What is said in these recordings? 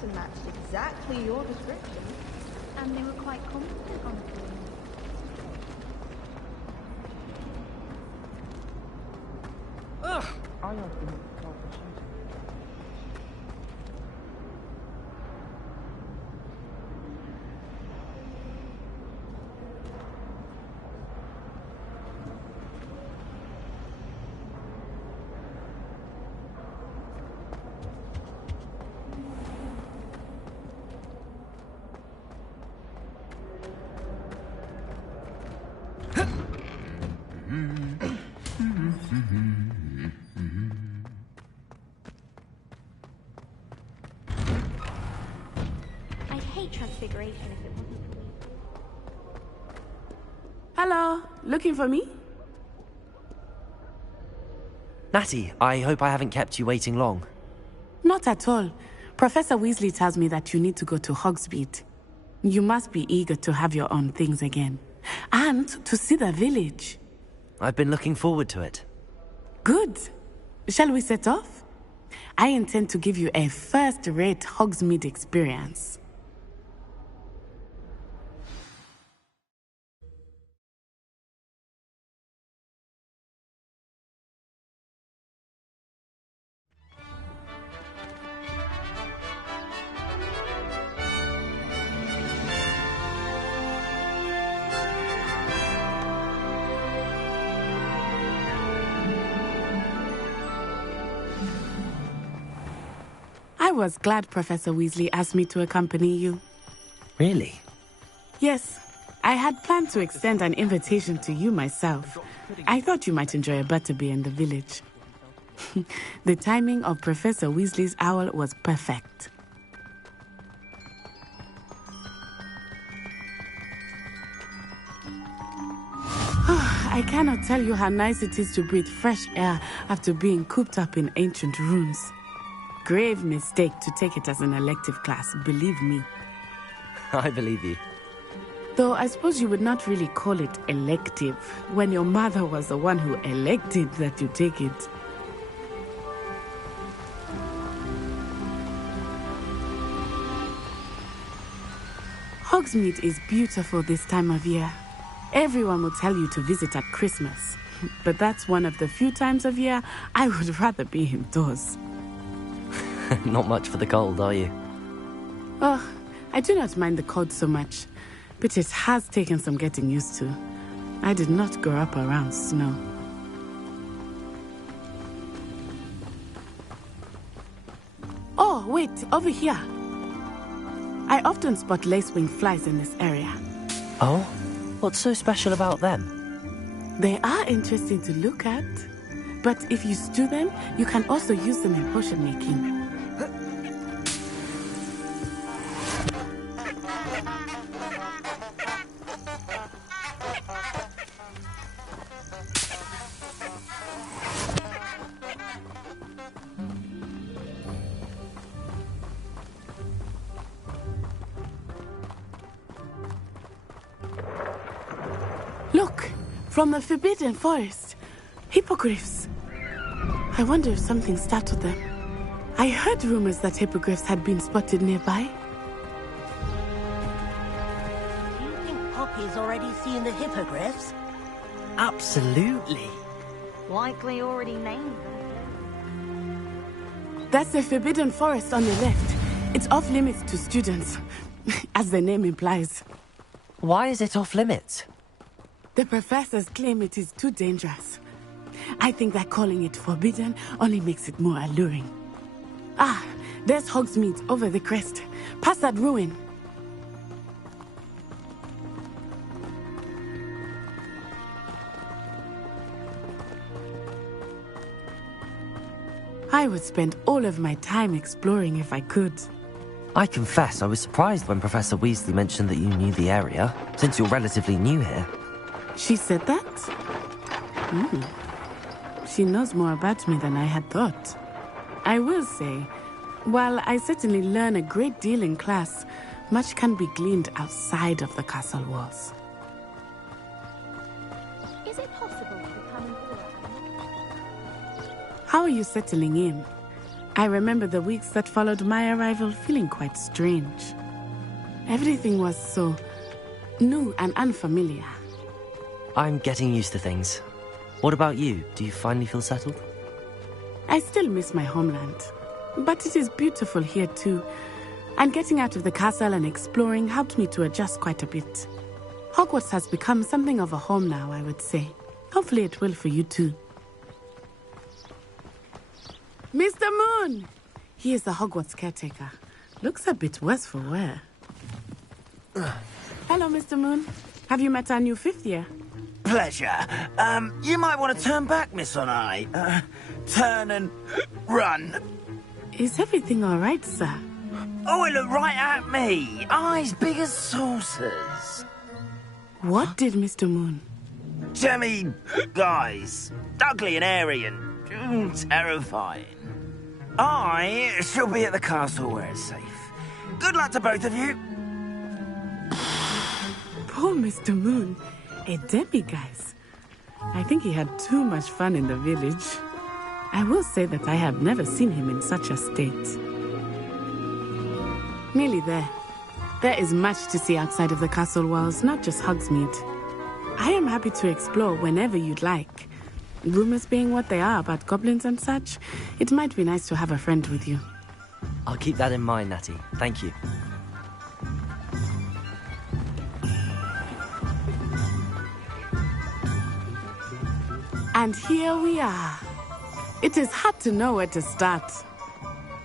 person matched exactly your description. And they were quite confident on it. Ugh! I'd hate Transfiguration if it wasn't for me. Hello, looking for me? Natty, I hope I haven't kept you waiting long. Not at all. Professor Weasley tells me that you need to go to Hogsmeade. You must be eager to have your own things again. And to see the village. I've been looking forward to it. Good. Shall we set off? I intend to give you a first-rate Hogsmeade experience. I was glad Professor Weasley asked me to accompany you. Really? Yes, I had planned to extend an invitation to you myself. I thought you might enjoy a butterbeer in the village. The timing of Professor Weasley's owl was perfect. I cannot tell you how nice it is to breathe fresh air after being cooped up in ancient ruins. Grave mistake to take it as an elective class, believe me. I believe you. Though I suppose you would not really call it elective when your mother was the one who elected that you take it. Hogsmeade is beautiful this time of year. Everyone will tell you to visit at Christmas, but that's one of the few times of year I would rather be indoors. Not much for the cold, are you? Oh, I do not mind the cold so much, but it has taken some getting used to. I did not grow up around snow. Oh, wait, over here. I often spot lacewing flies in this area. Oh? What's so special about them? They are interesting to look at, but if you stew them, you can also use them in potion making. Look, from the Forbidden Forest. Hippogriffs. I wonder if something startled them. I heard rumors that hippogriffs had been spotted nearby. Do you think Poppy's already seen the hippogriffs? Absolutely. Likely already named them. That's the Forbidden Forest on the left. It's off limits to students, as the name implies. Why is it off limits? The professors claim it is too dangerous. I think that calling it forbidden only makes it more alluring. Ah, there's Hogsmeade over the crest. Past that ruin. I would spend all of my time exploring if I could. I confess I was surprised when Professor Weasley mentioned that you knew the area, since you're relatively new here. She said that? She knows more about me than I had thought. I will say, while I certainly learn a great deal in class, much can be gleaned outside of the castle walls. Is it possible to become an aura? How are you settling in? I remember the weeks that followed my arrival feeling quite strange. Everything was so new and unfamiliar. I'm getting used to things. What about you? Do you finally feel settled? I still miss my homeland, but it is beautiful here too. And getting out of the castle and exploring helped me to adjust quite a bit. Hogwarts has become something of a home now, I would say. Hopefully it will for you too. Mr. Moon! He is the Hogwarts caretaker. Looks a bit worse for wear. Hello, Mr. Moon. Have you met our new fifth year? Pleasure. You might want to turn back, Miss Onai. Turn and run. Is everything all right, sir? Oh, it looked right at me. Eyes big as saucers. What did Mr. Moon? Jemmy, guys. Ugly and airy and terrifying. I shall be at the castle where it's safe. Good luck to both of you. Poor Mr. Moon. A demi-guise. I think he had too much fun in the village. I will say that I have never seen him in such a state. Nearly there. There is much to see outside of the castle walls, not just Hogsmeade. I am happy to explore whenever you'd like. Rumors being what they are about goblins and such, it might be nice to have a friend with you. I'll keep that in mind, Natty. Thank you. And here we are. It is hard to know where to start.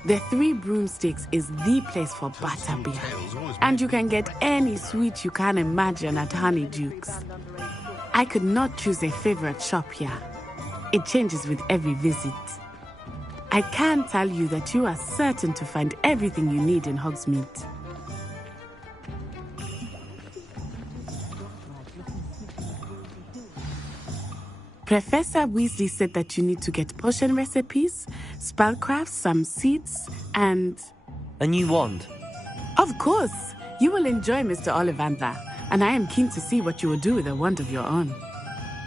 The Three Broomsticks is the place for butterbeer. And you can get any sweet you can imagine at Honeydukes. I could not choose a favorite shop here. It changes with every visit. I can tell you that you are certain to find everything you need in Hogsmeade. Professor Weasley said that you need to get potion recipes, spellcrafts, some seeds, and... A new wand? Of course! You will enjoy Mr. Ollivander, and I am keen to see what you will do with a wand of your own.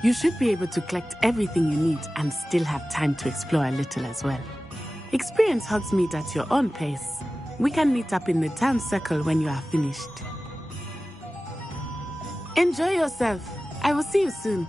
You should be able to collect everything you need and still have time to explore a little as well. Experience Hogsmeade at your own pace. We can meet up in the town circle when you are finished. Enjoy yourself. I will see you soon.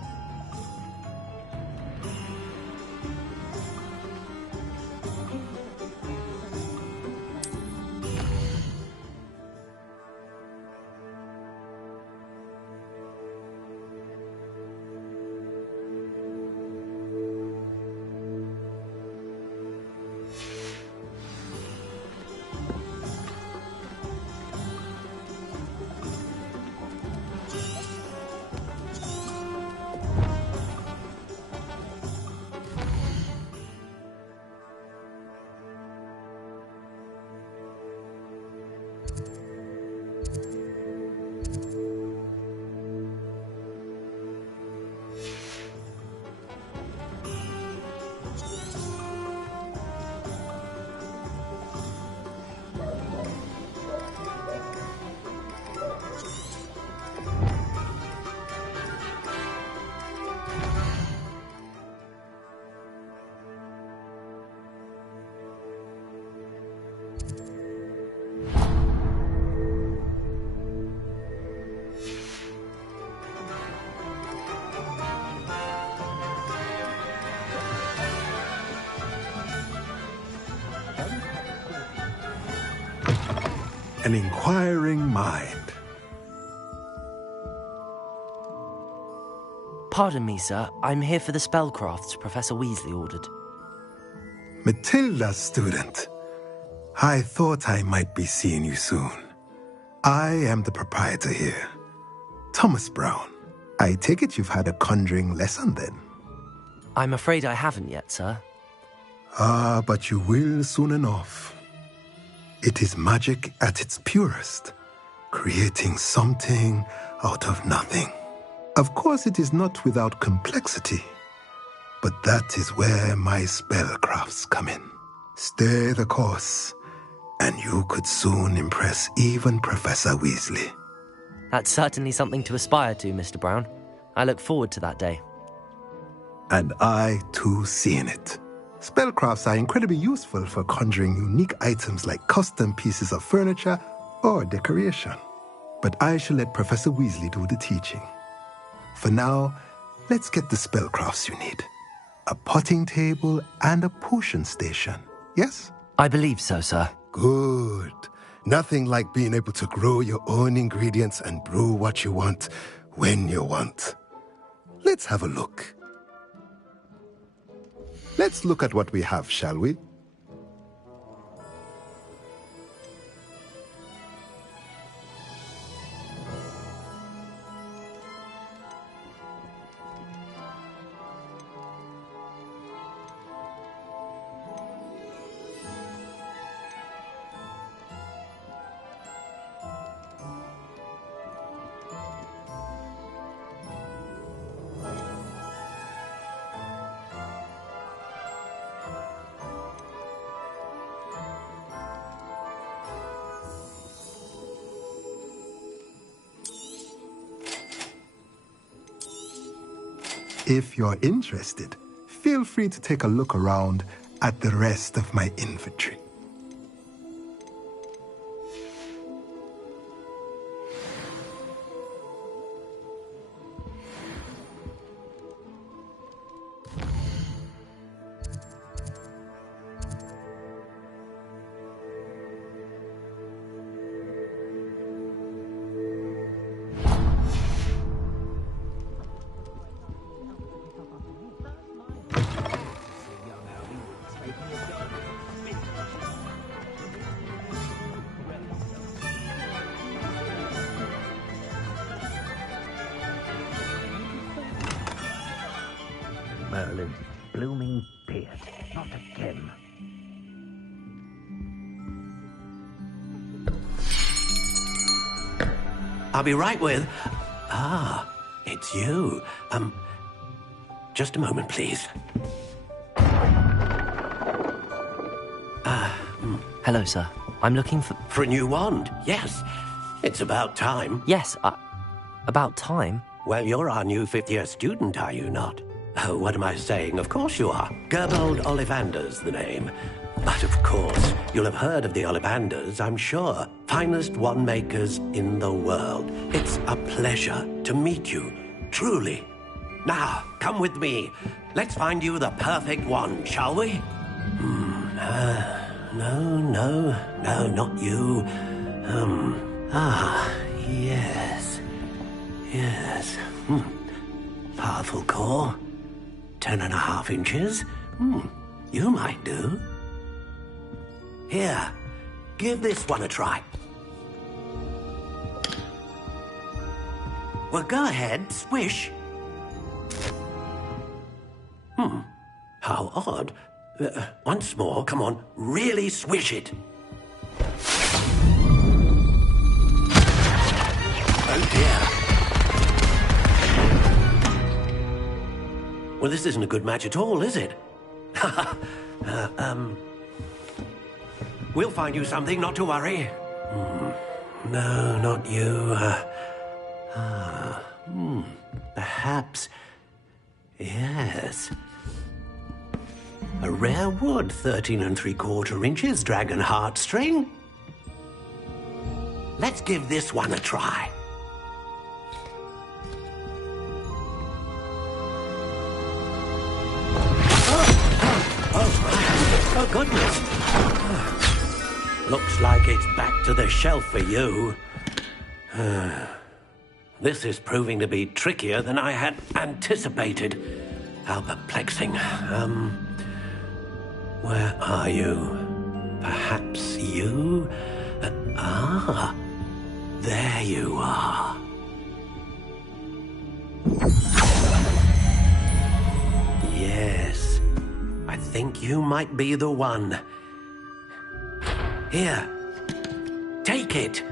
An inquiring mind. Pardon me, sir. I'm here for the spellcrafts Professor Weasley ordered. Matilda's student. I thought I might be seeing you soon. I am the proprietor here, Thomas Brown. I take it you've had a conjuring lesson then? I'm afraid I haven't yet, sir. Ah, but you will soon enough. It is magic at its purest, creating something out of nothing. Of course, it is not without complexity, but that is where my spellcrafts come in. Stay the course, and you could soon impress even Professor Weasley. That's certainly something to aspire to, Mr. Brown. I look forward to that day. And I, too, seeing it. Spellcrafts are incredibly useful for conjuring unique items like custom pieces of furniture or decoration. But I shall let Professor Weasley do the teaching. For now, let's get the spellcrafts you need. A potting table and a potion station, yes? I believe so, sir. Good. Nothing like being able to grow your own ingredients and brew what you want, when you want. Let's have a look. Let's look at what we have, shall we? If you're interested, feel free to take a look around at the rest of my inventory. Merlin, blooming Pierce, not again. I'll be right with... Ah, it's you. Just a moment, please. Hello, sir. I'm looking for... For a new wand, yes. It's about time. Yes, about time? Well, you're our new fifth-year student, are you not? Oh, what am I saying? Of course you are. Gerbold Ollivander's the name. But of course, you'll have heard of the Ollivanders, I'm sure. Finest wand makers in the world. It's a pleasure to meet you, truly. Now, come with me. Let's find you the perfect wand, shall we? No, not you. Yes. Powerful core. 10.5 inches. You might do. Here, give this one a try. Well, go ahead, swish. How odd. Once more, come on, really swish it. Oh dear. Well, this isn't a good match at all, is it? We'll find you something, not to worry. No, not you. Perhaps... Yes. A rare wood, 13 3/4 inches, dragon heartstring. Let's give this one a try. Oh, goodness. Looks like it's back to the shelf for you. This is proving to be trickier than I had anticipated. How perplexing. Where are you? Perhaps you? There you are. Yes. I think you might be the one. Here. Take it.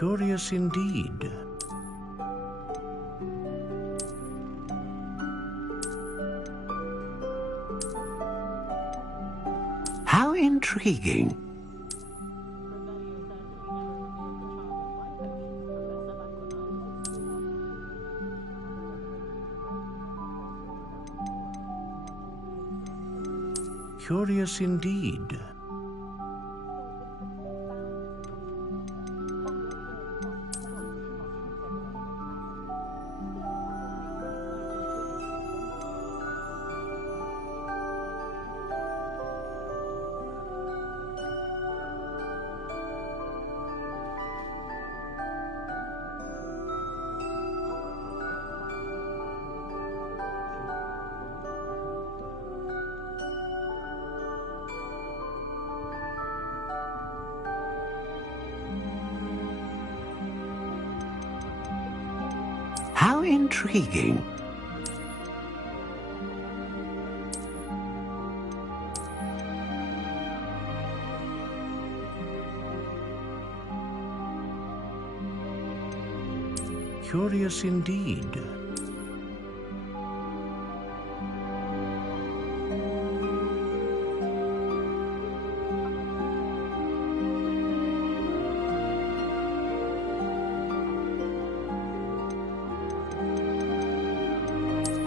Curious indeed. How intriguing. Curious indeed. How intriguing. Curious indeed.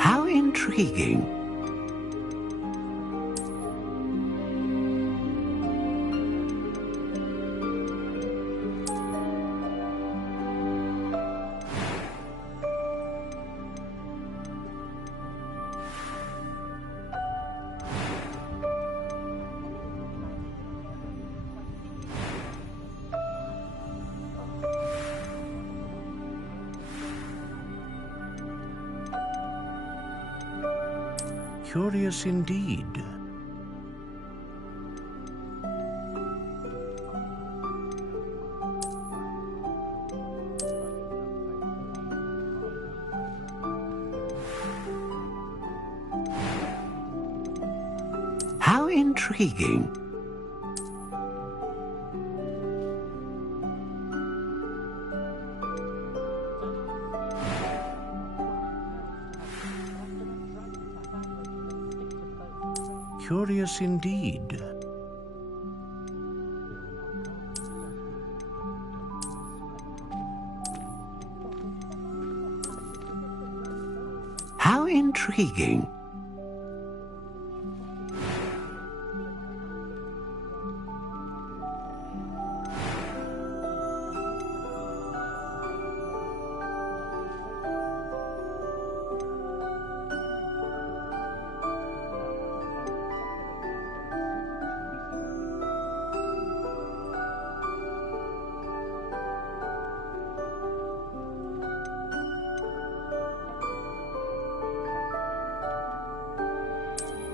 How intriguing. Curious indeed. How intriguing. Curious indeed. How intriguing.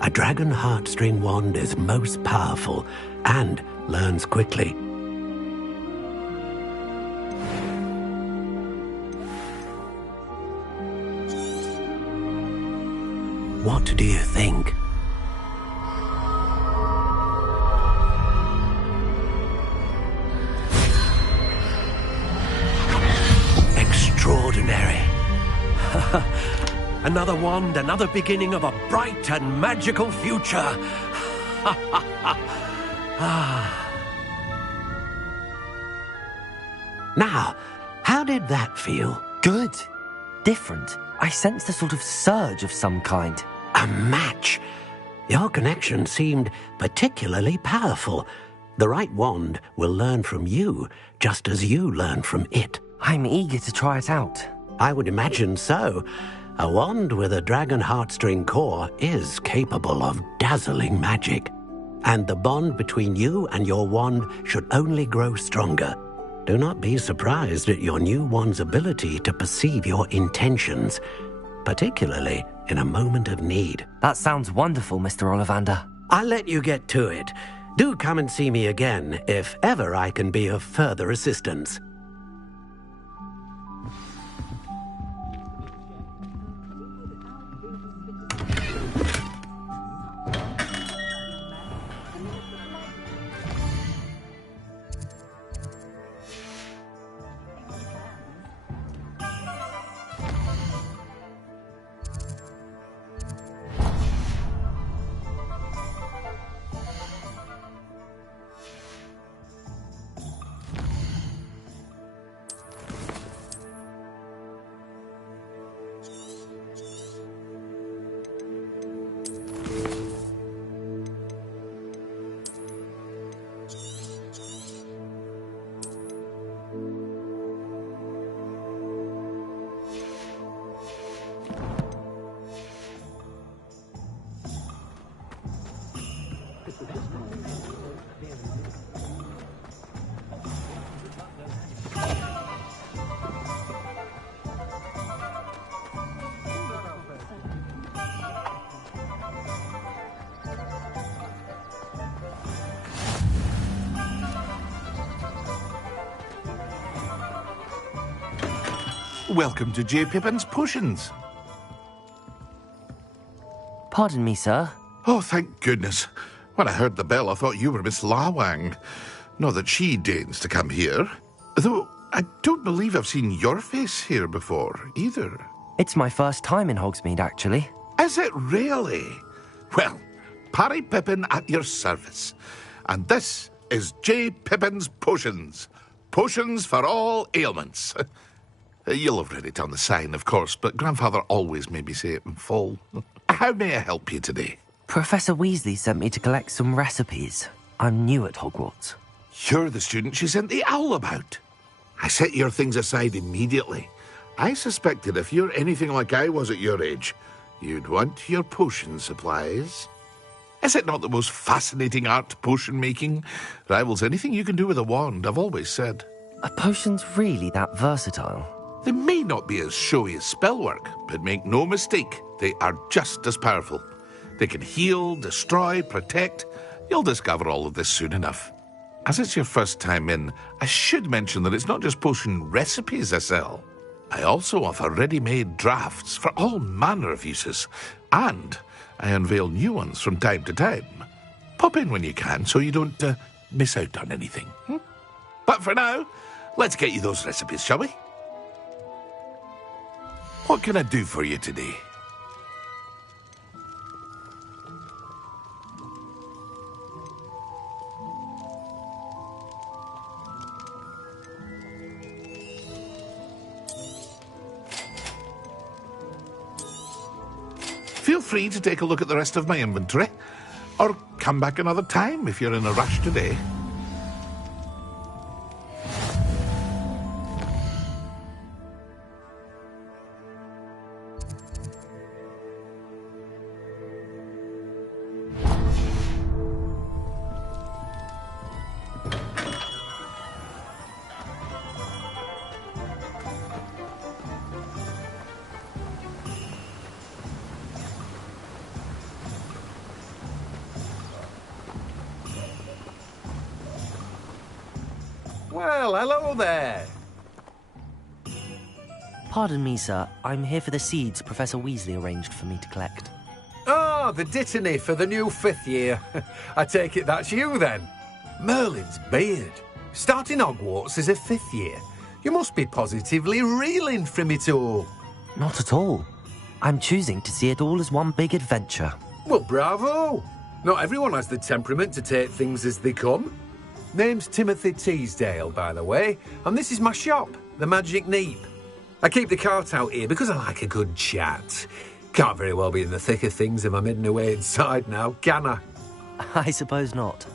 A dragon heartstring wand is most powerful and learns quickly. What do you think? Extraordinary. Another wand, another beginning of a bright and magical future. Now, how did that feel? Good. Different. I sensed a sort of surge of some kind. A match. Your connection seemed particularly powerful. The right wand will learn from you, just as you learn from it. I'm eager to try it out. I would imagine so. A wand with a dragon heartstring core is capable of dazzling magic. And the bond between you and your wand should only grow stronger. Do not be surprised at your new wand's ability to perceive your intentions, particularly in a moment of need. That sounds wonderful, Mr. Ollivander. I'll let you get to it. Do come and see me again if ever I can be of further assistance. Welcome to J. Pippin's Potions. Pardon me, sir. Oh, thank goodness. When I heard the bell, I thought you were Miss Lawang. Not that she deigns to come here. Though I don't believe I've seen your face here before, either. It's my first time in Hogsmeade, actually. Is it really? Well, Parry Pippin at your service. And this is J. Pippin's Potions. Potions for all ailments. You'll have read it on the sign, of course, but Grandfather always made me say it in full. How may I help you today? Professor Weasley sent me to collect some recipes. I'm new at Hogwarts. You're the student she sent the owl about. I set your things aside immediately. I suspected if you're anything like I was at your age, you'd want your potion supplies. Is it not the most fascinating art, potion making? Rivals anything you can do with a wand, I've always said. Are potions really that versatile? They may not be as showy as spellwork, but make no mistake, they are just as powerful. They can heal, destroy, protect. You'll discover all of this soon enough. As it's your first time in, I should mention that it's not just potion recipes I sell. I also offer ready-made drafts for all manner of uses, and I unveil new ones from time to time. Pop in when you can so you don't miss out on anything. But for now, let's get you those recipes, shall we? What can I do for you today? Feel free to take a look at the rest of my inventory, or come back another time if you're in a rush today. Well, hello there. Pardon me, sir. I'm here for the seeds Professor Weasley arranged for me to collect. Oh, the dittany for the new 5th year. I take it that's you, then. Merlin's beard. Starting Hogwarts as a 5th year. You must be positively reeling from it all. Not at all. I'm choosing to see it all as one big adventure. Well, bravo. Not everyone has the temperament to take things as they come. Name's Timothy Teasdale, by the way, and this is my shop, the Magic Neep. I keep the cart out here because I like a good chat. Can't very well be in the thick of things if I'm hidden away inside now, can I? I suppose not.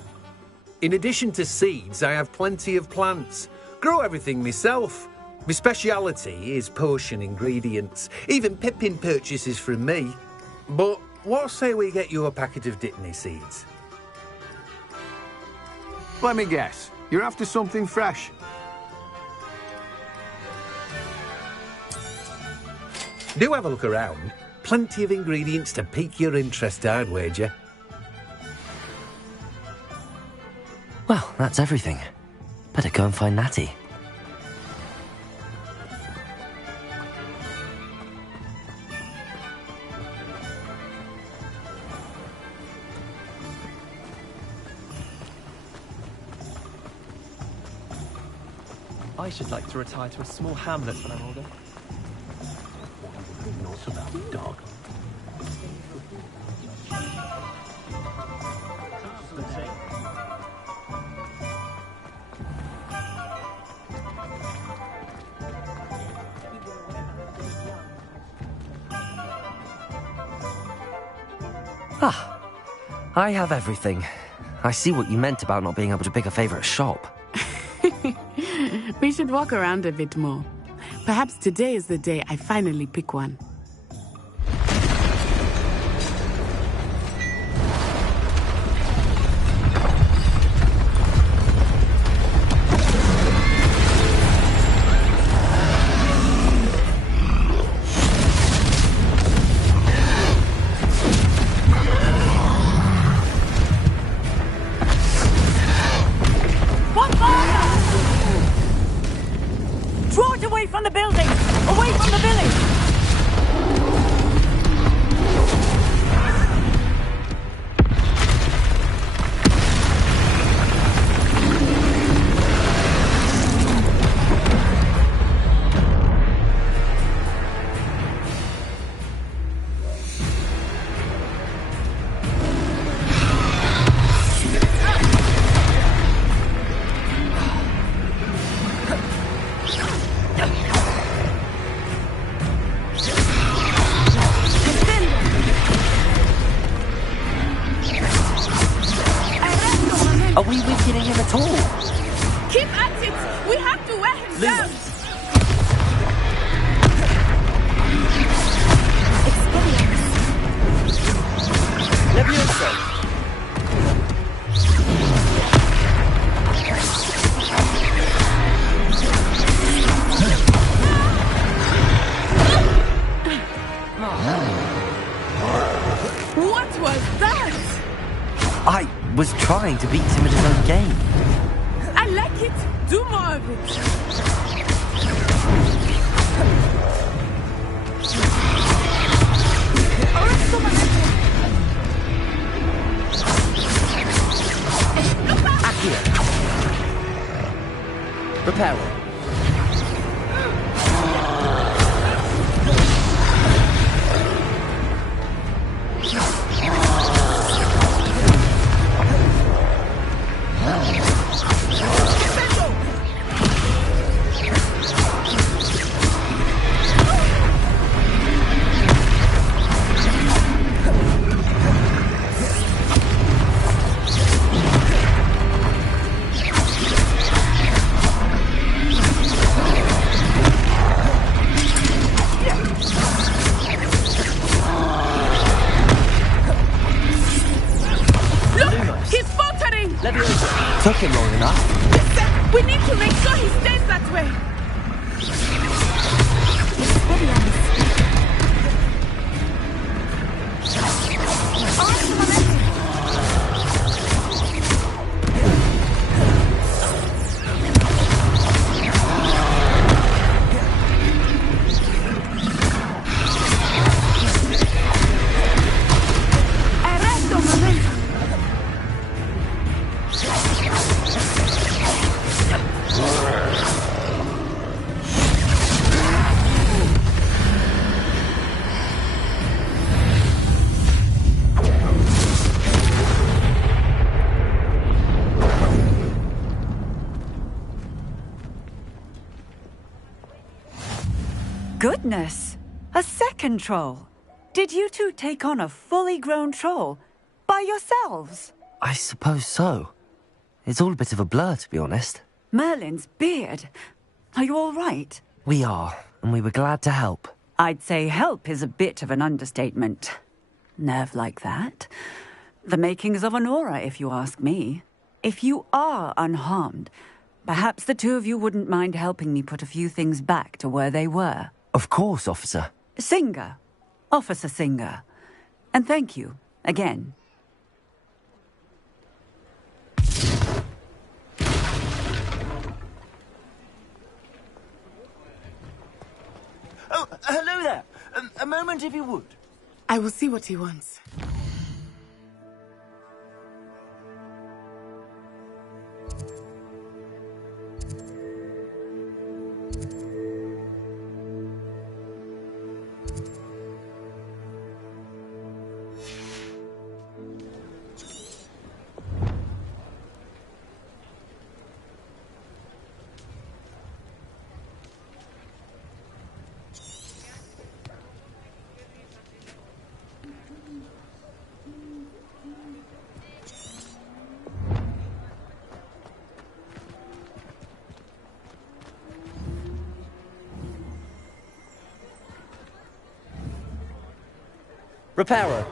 In addition to seeds, I have plenty of plants. Grow everything myself. My speciality is potion ingredients. Even Pippin purchases from me. But what say we get you a packet of Dittany seeds? Let me guess. You're after something fresh. Do have a look around. Plenty of ingredients to pique your interest, I'd wager. Well, that's everything. Better go and find Natty. I should like to retire to a small hamlet when I'm older. Not about the dog. Ah, I have everything. I see what you meant about not being able to pick a favourite shop. We should walk around a bit more. Perhaps today is the day I finally pick one. Draw it away from the building! Away Are we weakening him at all? Keep at it! We have to wear him down! Levioso! What was that? I was trying to beat him at his own game. I like it. Do more of it. Accio. Reparo. Took him long enough. Listen, we need to make sure he stays that way. Goodness! A second troll! Did you two take on a fully grown troll? By yourselves? I suppose so. It's all a bit of a blur, to be honest. Merlin's beard. Are you all right? We are, and we were glad to help. I'd say help is a bit of an understatement. Nerve like that. The makings of an aura, if you ask me. If you are unharmed, perhaps the two of you wouldn't mind helping me put a few things back to where they were. Of course, officer. Singer. Officer Singer. And thank you, again. Oh, hello there. A moment, if you would. I will see what he wants. Reparo.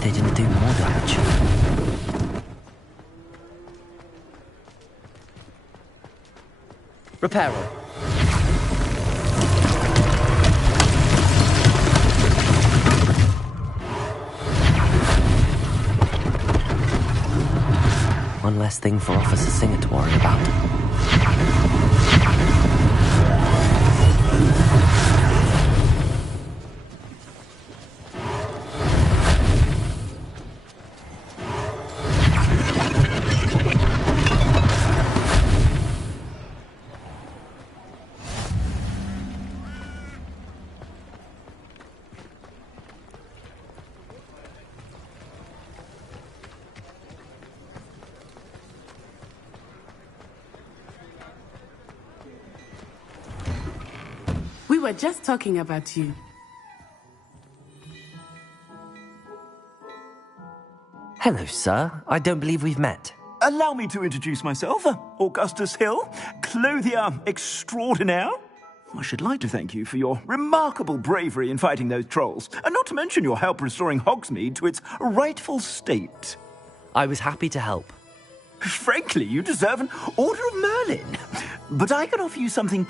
They didn't do more damage. Reparo. One less thing for Officer Singer to worry about. We were just talking about you. Hello, sir. I don't believe we've met. Allow me to introduce myself, Augustus Hill, clothier extraordinaire. I should like to thank you for your remarkable bravery in fighting those trolls, and not to mention your help restoring Hogsmeade to its rightful state. I was happy to help. Frankly, you deserve an Order of Merlin. But I can offer you something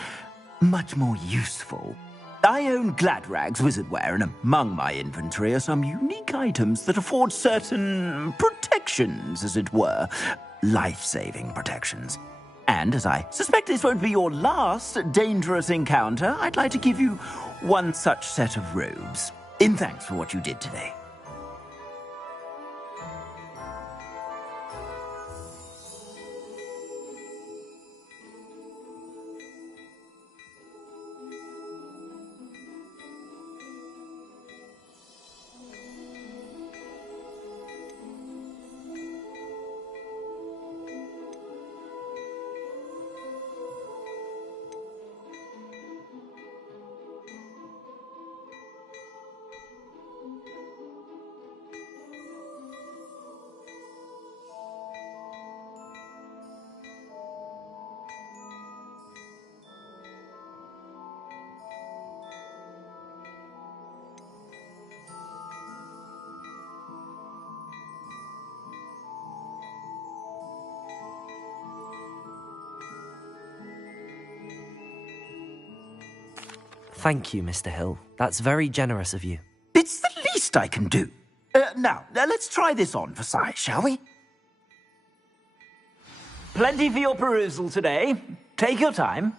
much more useful. I own Gladrag's wizardware, and among my inventory are some unique items that afford certain protections, as it were. Life-saving protections. And as I suspect this won't be your last dangerous encounter, I'd like to give you one such set of robes, in thanks for what you did today. Thank you, Mr. Hill. That's very generous of you. It's the least I can do. Now, let's try this on for size, shall we? Plenty for your perusal today. Take your time.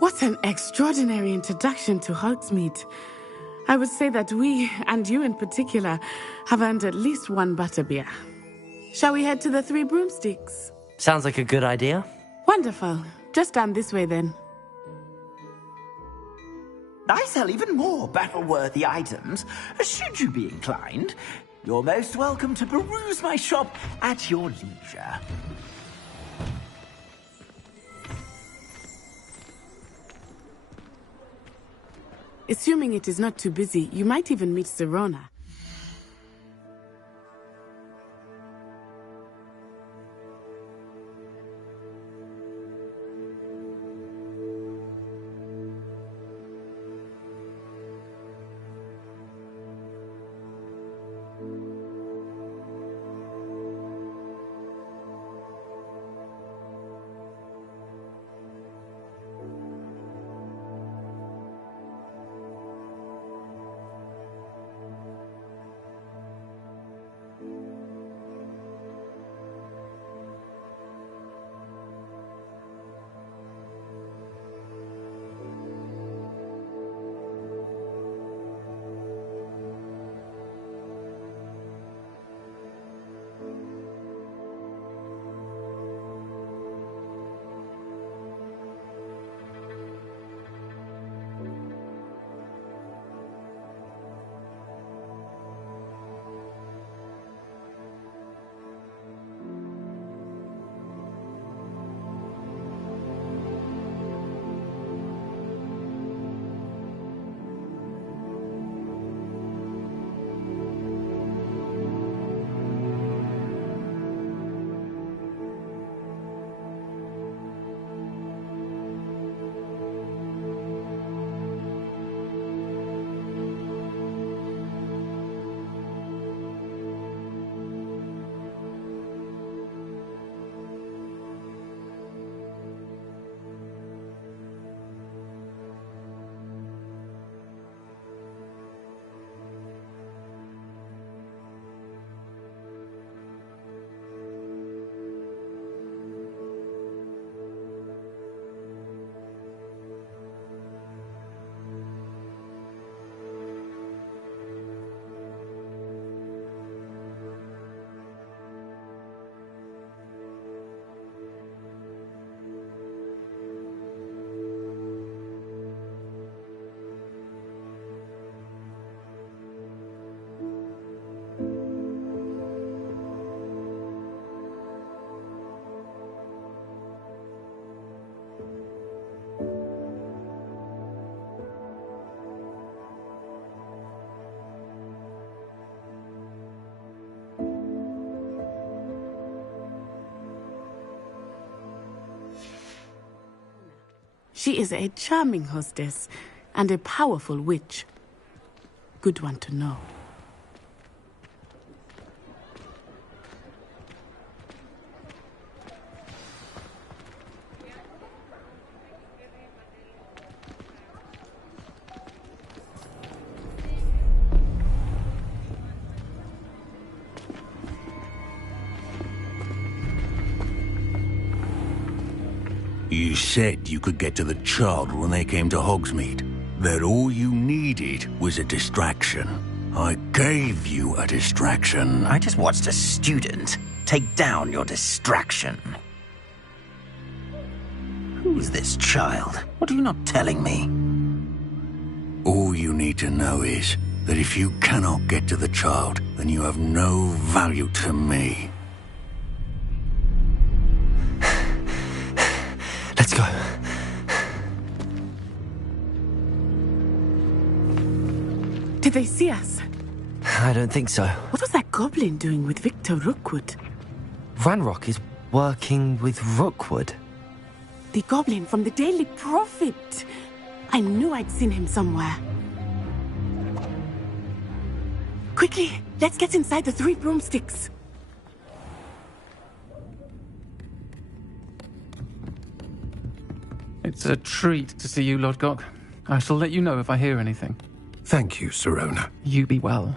What an extraordinary introduction to Hogsmeade. I would say that we, and you in particular, have earned at least one butterbeer. Shall we head to the Three Broomsticks? Sounds like a good idea. Wonderful. Just down this way then. I sell even more battle-worthy items. Should you be inclined, you're most welcome to peruse my shop at your leisure. Assuming it is not too busy, you might even meet Sirona. She is a charming hostess and a powerful witch. Good one to know. You said you could get to the child when they came to Hogsmeade. That all you needed was a distraction. I gave you a distraction. I just watched a student take down your distraction. Who's this child? What are you not telling me? All you need to know is that if you cannot get to the child, then you have no value to me. Let's go. Did they see us? I don't think so. What was that goblin doing with Victor Rookwood? Ranrock is working with Rookwood. The goblin from the Daily Prophet. I knew I'd seen him somewhere. Quickly, let's get inside the 3 broomsticks. It's a treat to see you, Lodgok. I shall let you know if I hear anything. Thank you, Sirona. You be well.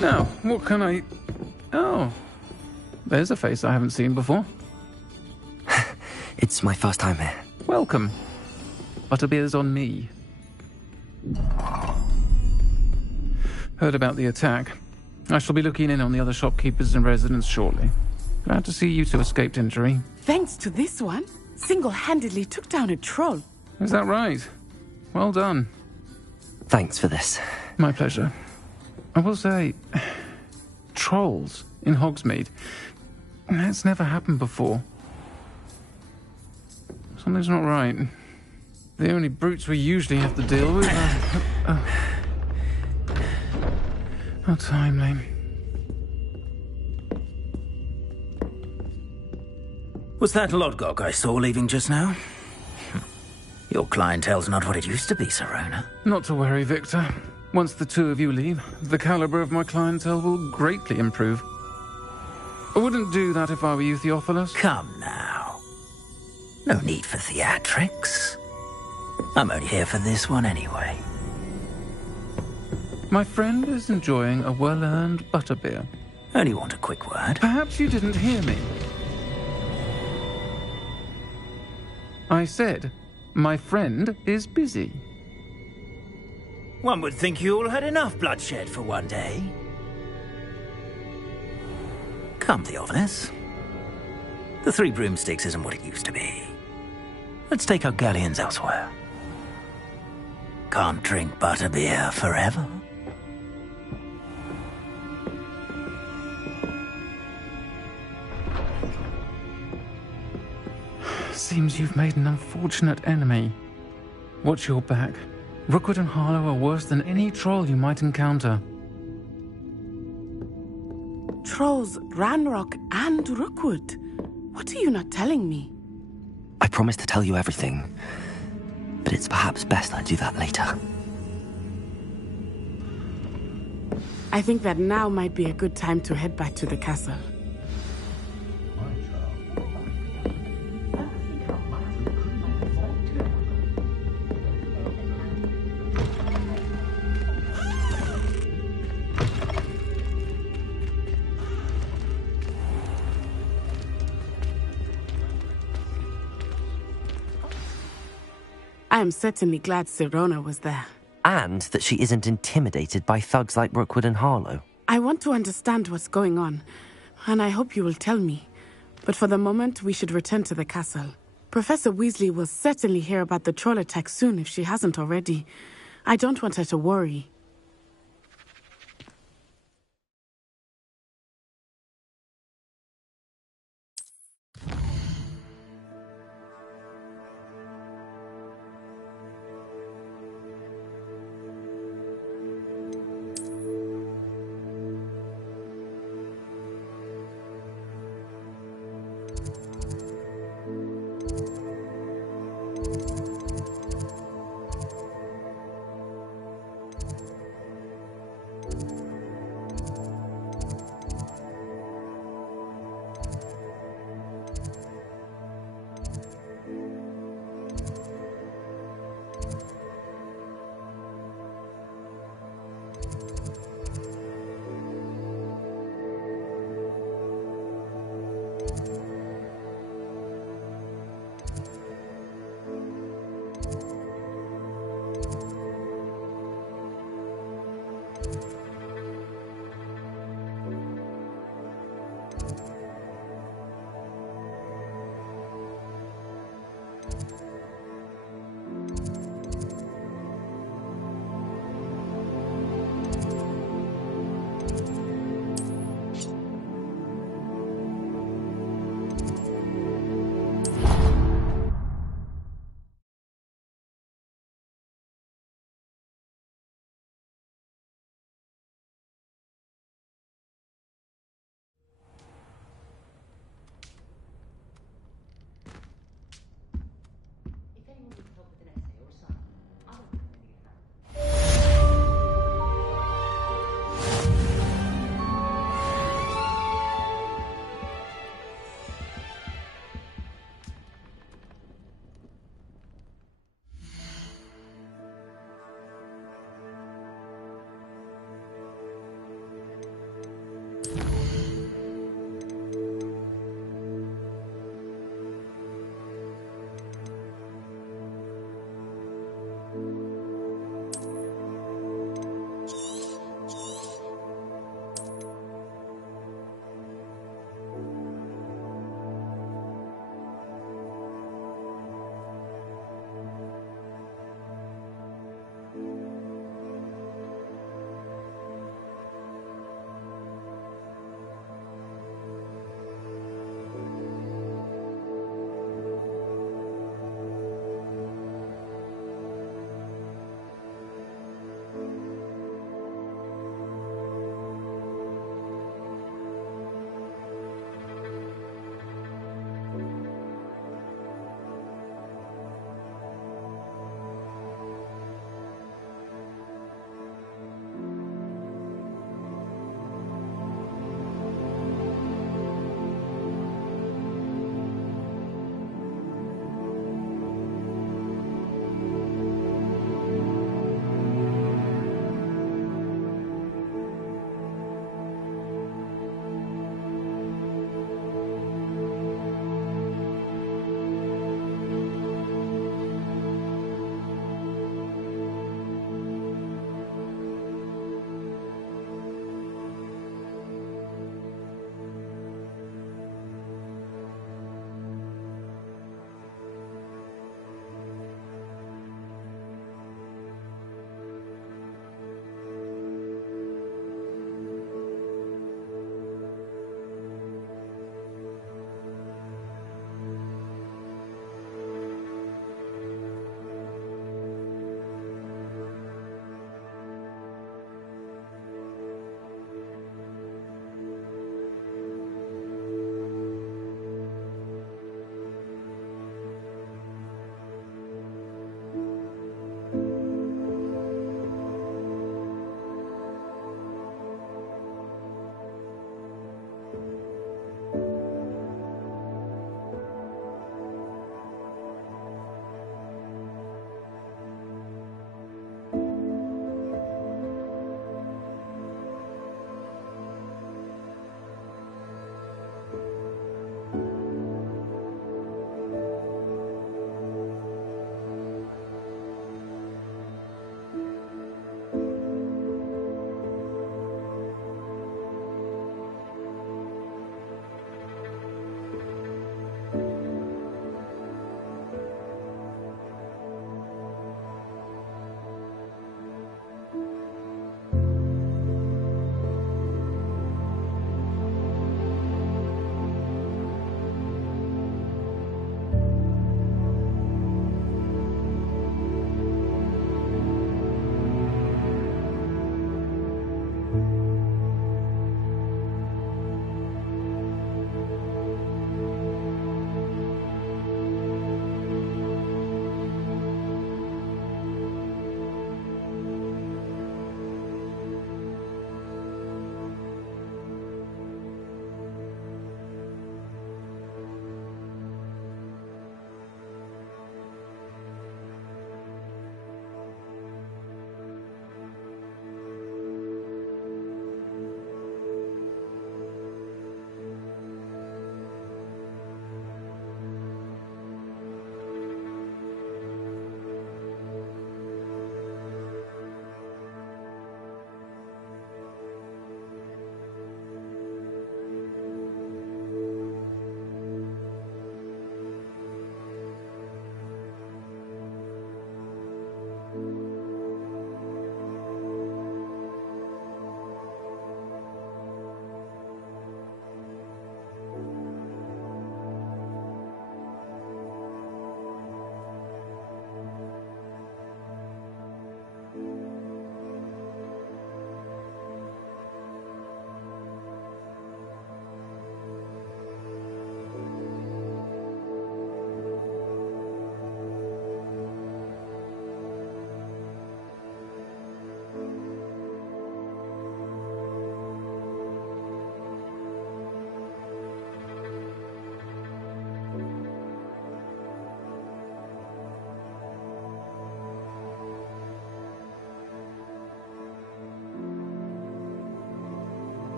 Now, what can I... Oh, there's a face I haven't seen before. It's my first time here. Welcome. Butterbeer's on me. Heard about the attack. I shall be looking in on the other shopkeepers and residents shortly. Glad to see you two escaped injury. Thanks to this one, single-handedly took down a troll. Is that right? Well done. Thanks for this. My pleasure. I will say, trolls in Hogsmeade. That's never happened before. Something's not right. The only brutes we usually have to deal with are... How timely. Was that Lodgok I saw leaving just now? Your clientele's not what it used to be, Sirona. Not to worry, Victor. Once the two of you leave, the caliber of my clientele will greatly improve. I wouldn't do that if I were you, Theophilus. Come now. No need for theatrics. I'm only here for this one anyway. My friend is enjoying a well-earned butterbeer. Only want a quick word. Perhaps you didn't hear me. I said, my friend is busy. One would think you all had enough bloodshed for one day. Come, Theophilus. The 3 broomsticks isn't what it used to be. Let's take our galleons elsewhere. Can't drink butterbeer forever. Seems you've made an unfortunate enemy. Watch your back. Rookwood and Harlow are worse than any troll you might encounter. Trolls, Ranrock, and Rookwood. What are you not telling me? I promise to tell you everything, but it's perhaps best I do that later. I think that now might be a good time to head back to the castle. I am certainly glad Sirona was there. And that she isn't intimidated by thugs like Rookwood and Harlow. I want to understand what's going on, and I hope you will tell me. But for the moment, we should return to the castle. Professor Weasley will certainly hear about the troll attack soon if she hasn't already. I don't want her to worry.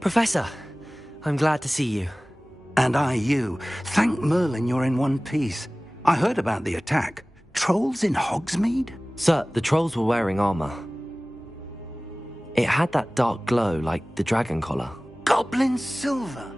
Professor, I'm glad to see you. And I you. Thank Merlin you're in one piece. I heard about the attack. Trolls in Hogsmeade? Sir, the trolls were wearing armor. It had that dark glow like the dragon collar. Goblin silver?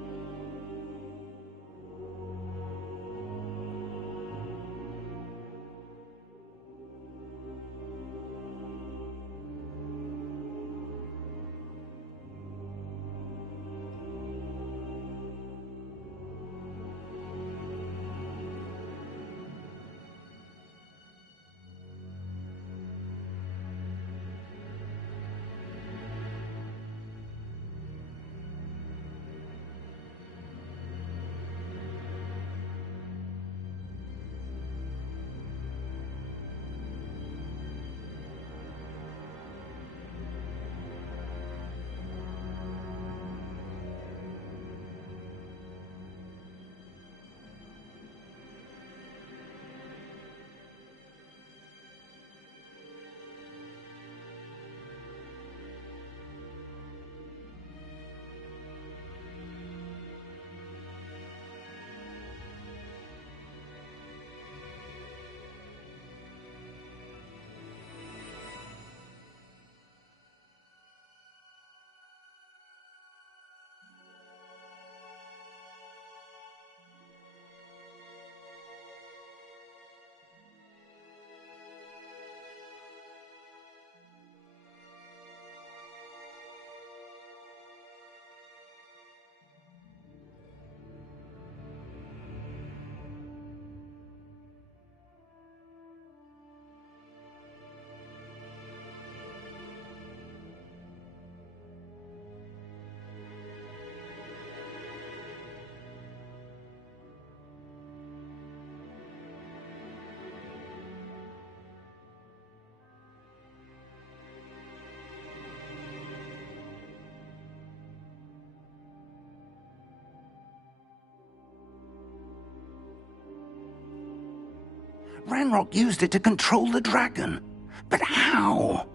Ranrock used it to control the dragon. But how?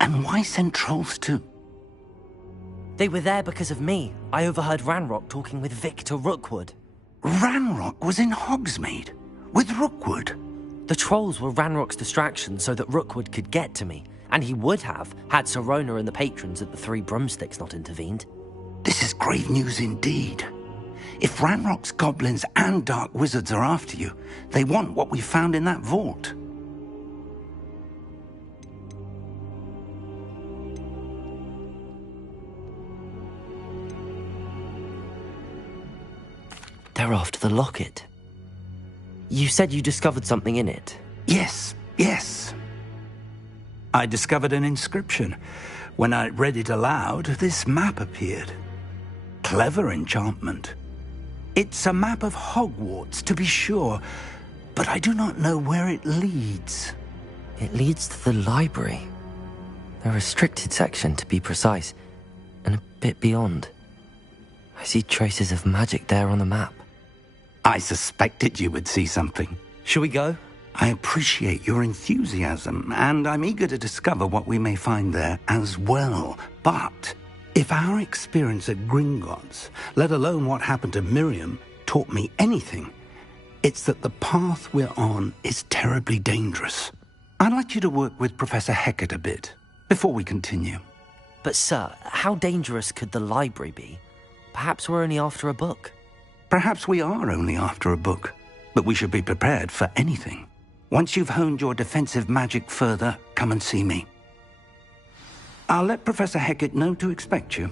And why send trolls too? They were there because of me. I overheard Ranrock talking with Victor Rookwood. Ranrock was in Hogsmeade? With Rookwood? The trolls were Ranrock's distraction so that Rookwood could get to me. And he would have, had Sirona and the patrons at the Three Broomsticks not intervened. This is grave news indeed. If Ranrock's goblins and dark wizards are after you, they want what we found in that vault. They're after the locket. You said you discovered something in it. Yes. I discovered an inscription. When I read it aloud, this map appeared. Clever enchantment. It's a map of Hogwarts, to be sure, but I do not know where it leads. It leads to the library. The restricted section, to be precise, and a bit beyond. I see traces of magic there on the map. I suspected you would see something. Shall we go? I appreciate your enthusiasm, and I'm eager to discover what we may find there as well. But if our experience at Gringotts, let alone what happened to Miriam, taught me anything, it's that the path we're on is terribly dangerous. I'd like you to work with Professor Hecat a bit, before we continue. But sir, how dangerous could the library be? Perhaps we're only after a book. Perhaps we are only after a book, but we should be prepared for anything. Once you've honed your defensive magic further, come and see me. I'll let Professor Hecat know to expect you.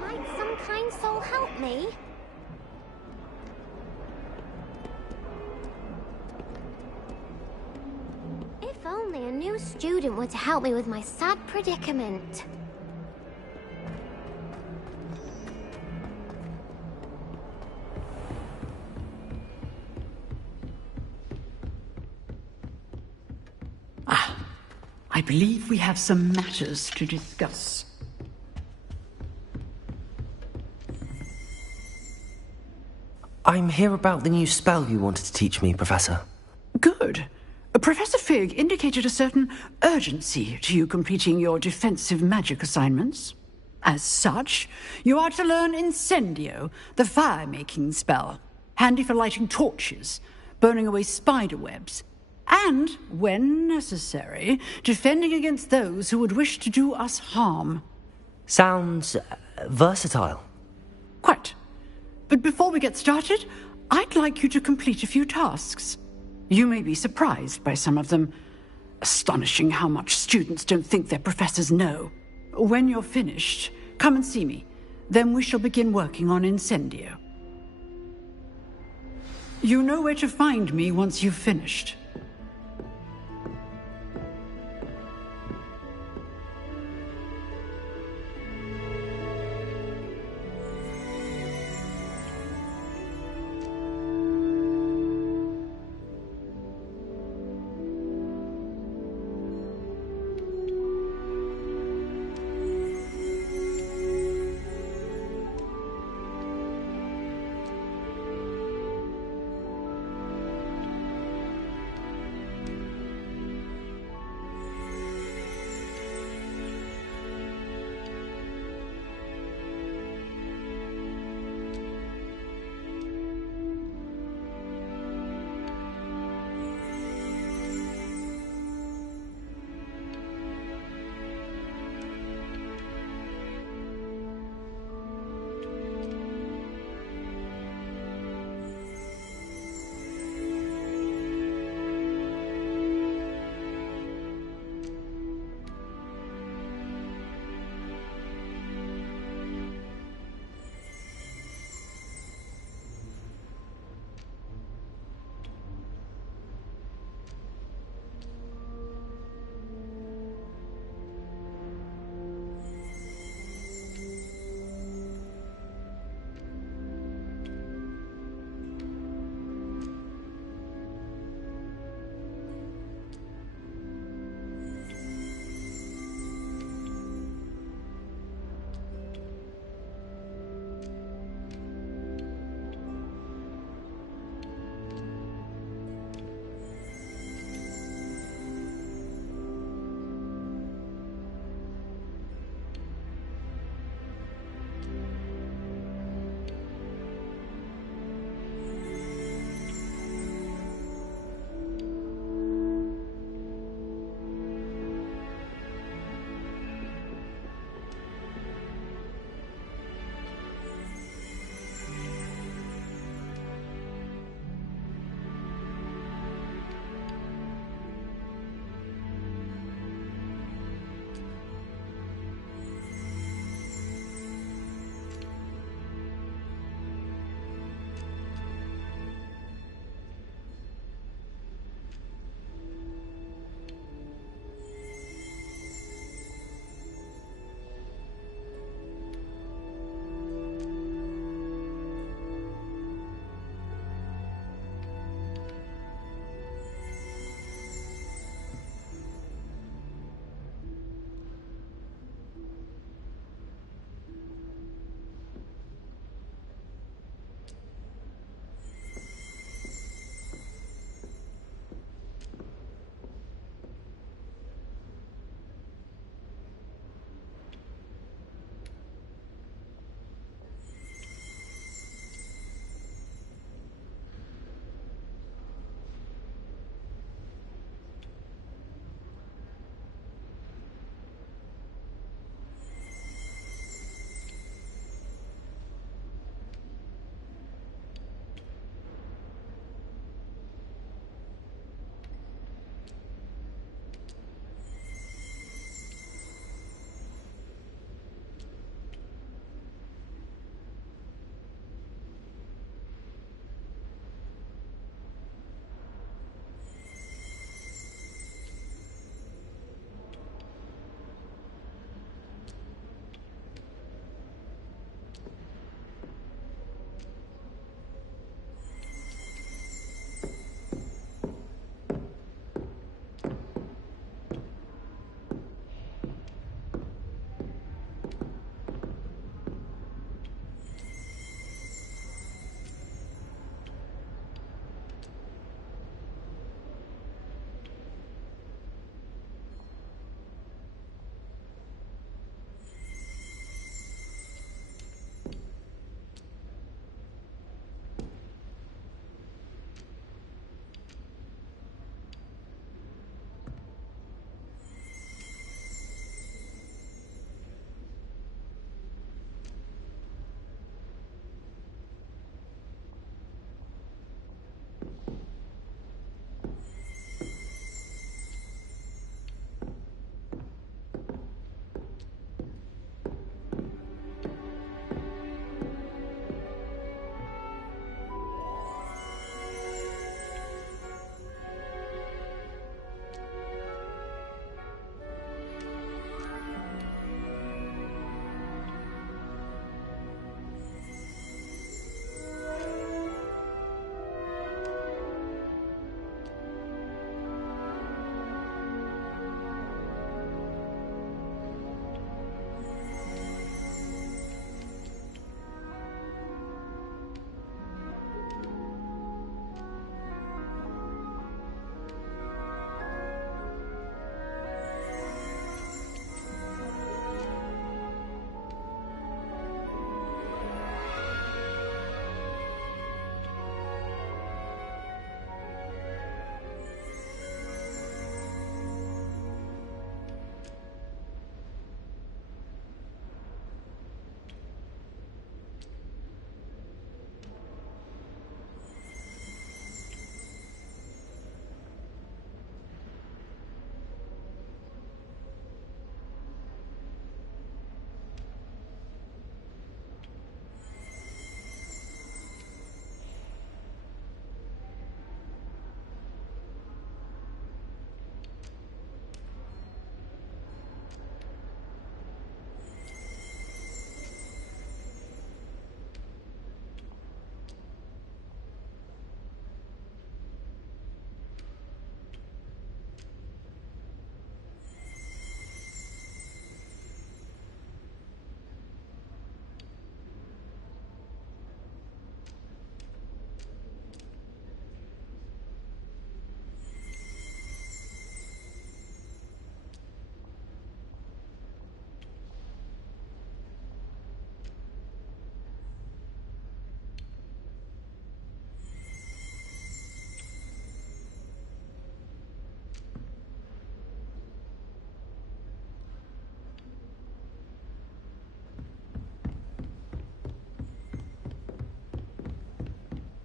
Might some kind soul help me? If only a new student were to help me with my sad predicament. I believe we have some matters to discuss. I'm here about the new spell you wanted to teach me, Professor. Good. Professor Fig indicated a certain urgency to you completing your defensive magic assignments. As such, you are to learn Incendio, the fire-making spell, handy for lighting torches, burning away spider webs, and, when necessary, defending against those who would wish to do us harm. Sounds versatile. Quite. But before we get started, I'd like you to complete a few tasks. You may be surprised by some of them. Astonishing how much students don't think their professors know. When you're finished, come and see me. Then we shall begin working on Incendio. You know where to find me once you've finished.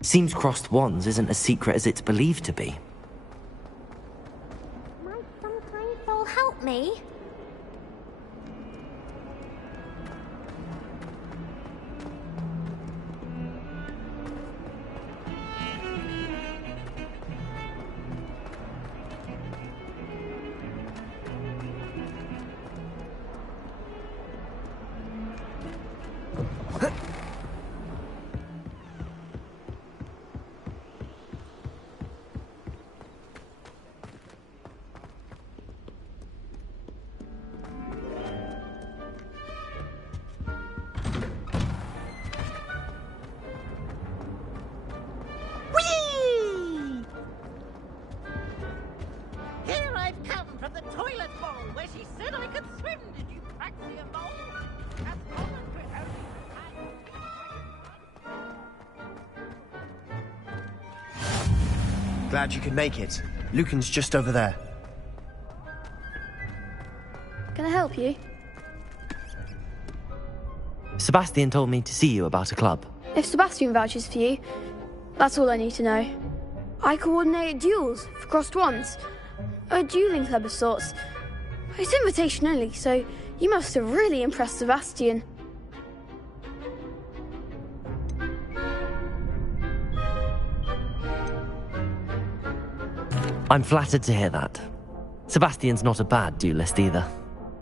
Seems crossed wands isn't as secret as it's believed to be. Might some kind soul help me? Whee! Here I've come from the toilet bowl where she said I could swim. Did you practically a mole? As long as we're only Glad you could make it. Lucan's just over there. Can I help you? Sebastian told me to see you about a club. If Sebastian vouches for you, that's all I need to know. I coordinate duels for crossed wands. A dueling club of sorts. It's invitation only, so you must have really impressed Sebastian. I'm flattered to hear that. Sebastian's not a bad duelist either.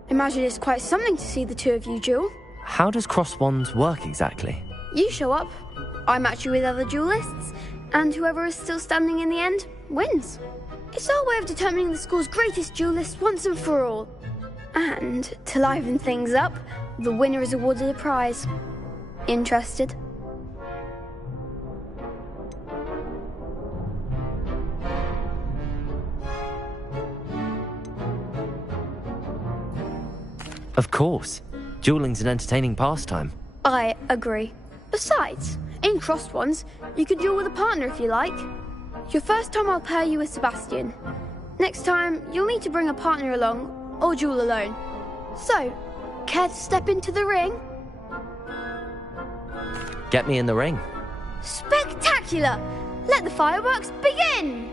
Imagine it's quite something to see the two of you duel. How does cross wands work exactly? You show up, I match you with other duelists, and whoever is still standing in the end wins. It's our way of determining the school's greatest duelist once and for all. And to liven things up, the winner is awarded a prize. Interested? Of course. Dueling's an entertaining pastime. I agree. Besides, in crossed ones, you could duel with a partner if you like. Your first time I'll pair you with Sebastian. Next time, you'll need to bring a partner along, or duel alone. So, care to step into the ring? Get me in the ring. Spectacular! Let the fireworks begin!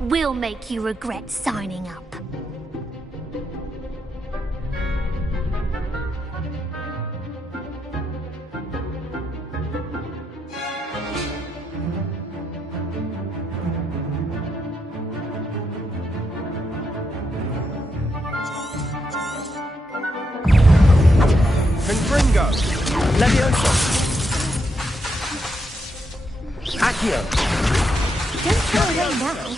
We'll make you regret signing up. Confringo! Levioso! Accio! Don't throw away now.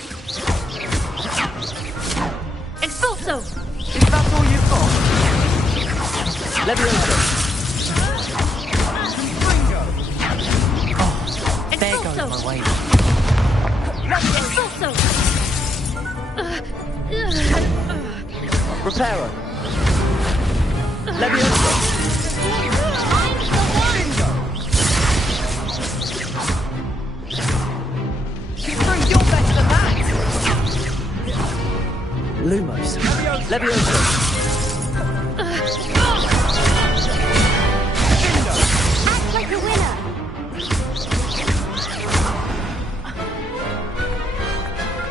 Expulso! Is that all you've got? Levioso! Confringo! There goes my way. Expulso! Reparo! Levioso! You're better than that! Lumos. Levioso. Act like a winner!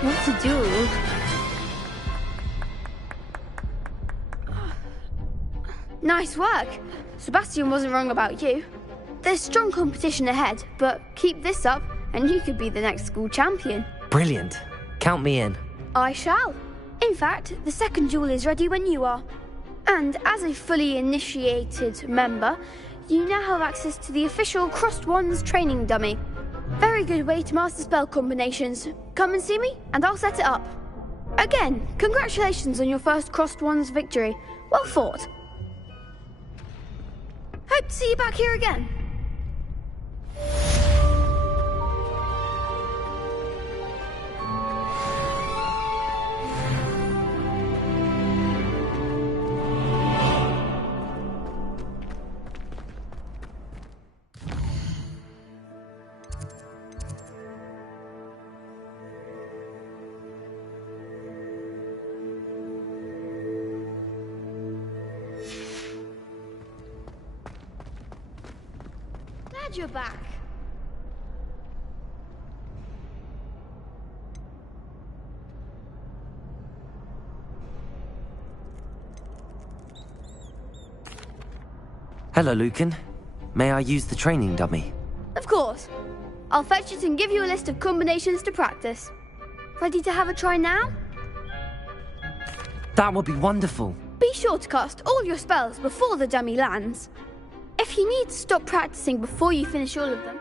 What's a duel? Nice work. Sebastian wasn't wrong about you. There's strong competition ahead, but keep this up and you could be the next school champion. Brilliant. Count me in. I shall. In fact, the second duel is ready when you are. And as a fully initiated member, you now have access to the official Crossed Wands training dummy. Very good way to master spell combinations. Come and see me, and I'll set it up. Again, congratulations on your first Crossed Wands victory. Well fought. Hope to see you back here again. glad you're back. Hello, Lucan. May I use the training dummy? Of course. I'll fetch it and give you a list of combinations to practice. Ready to have a try now? That would be wonderful. Be sure to cast all your spells before the dummy lands. If you need to stop practicing before you finish all of them,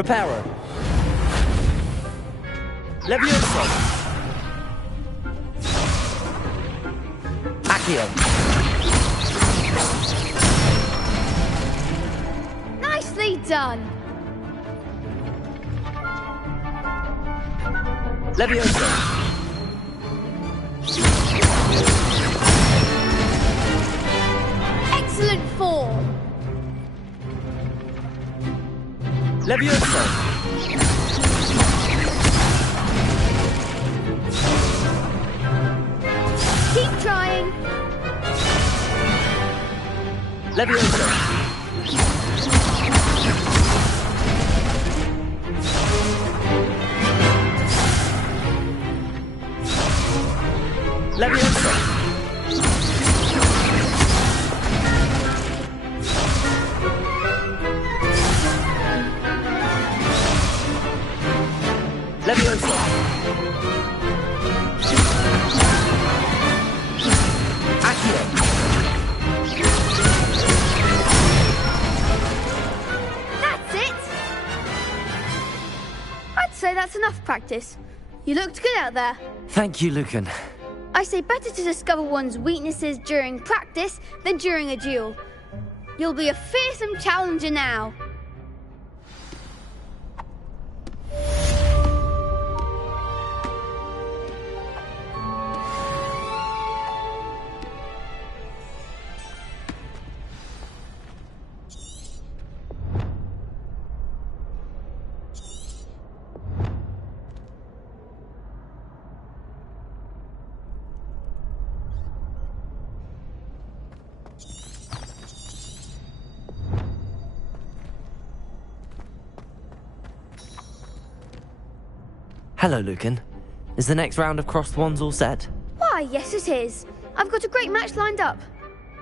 Reparo. Levioso. Accio. Nicely done. Levioso. Excellent form. Levioso. Keep trying. Levioso. Levioso. Levioso. Accio. That's it. I'd say that's enough practice. You looked good out there. Thank you, Lucan. I say better to discover one's weaknesses during practice than during a duel. You'll be a fearsome challenger now. Hello, Lucan. Is the next round of crossed wands all set? Why, yes it is. I've got a great match lined up.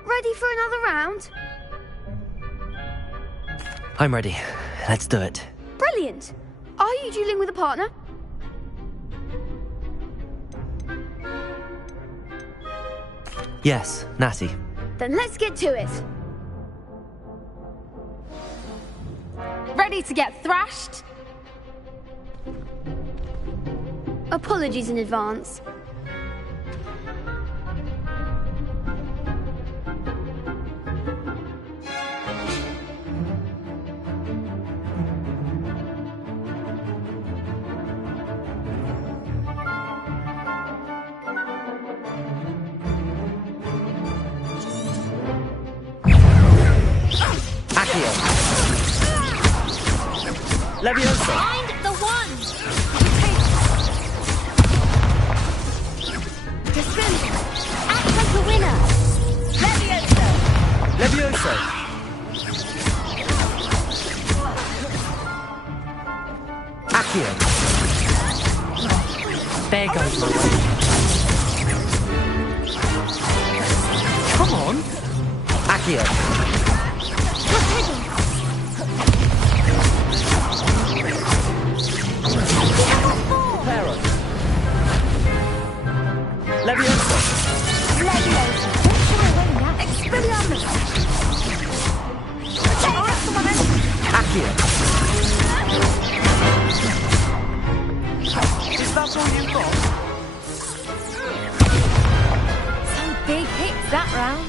Ready for another round? I'm ready. Let's do it. Brilliant. Are you dueling with a partner? Yes, Natty. Then let's get to it. Ready to get thrashed? Apologies in advance. Accio. Levioso. Find the one! Defend. Act like a winner. Levioso! Levioso. Accio. There goes my way. Come on. Accio. Reparo. Levioso. Levioso! Expelliarmus! Accio. Is that all you've got? Some big hits that round.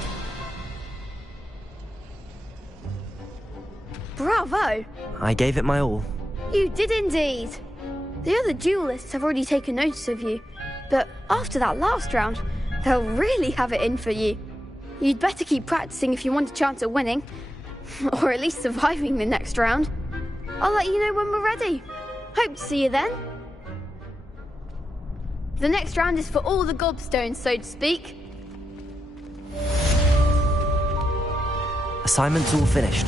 Bravo! I gave it my all. You did indeed. The other duelists have already taken notice of you, but after that last round, they'll really have it in for you. You'd better keep practicing if you want a chance at winning, or at least surviving the next round. I'll let you know when we're ready. Hope to see you then. The next round is for all the gobstones, so to speak. Assignment's all finished.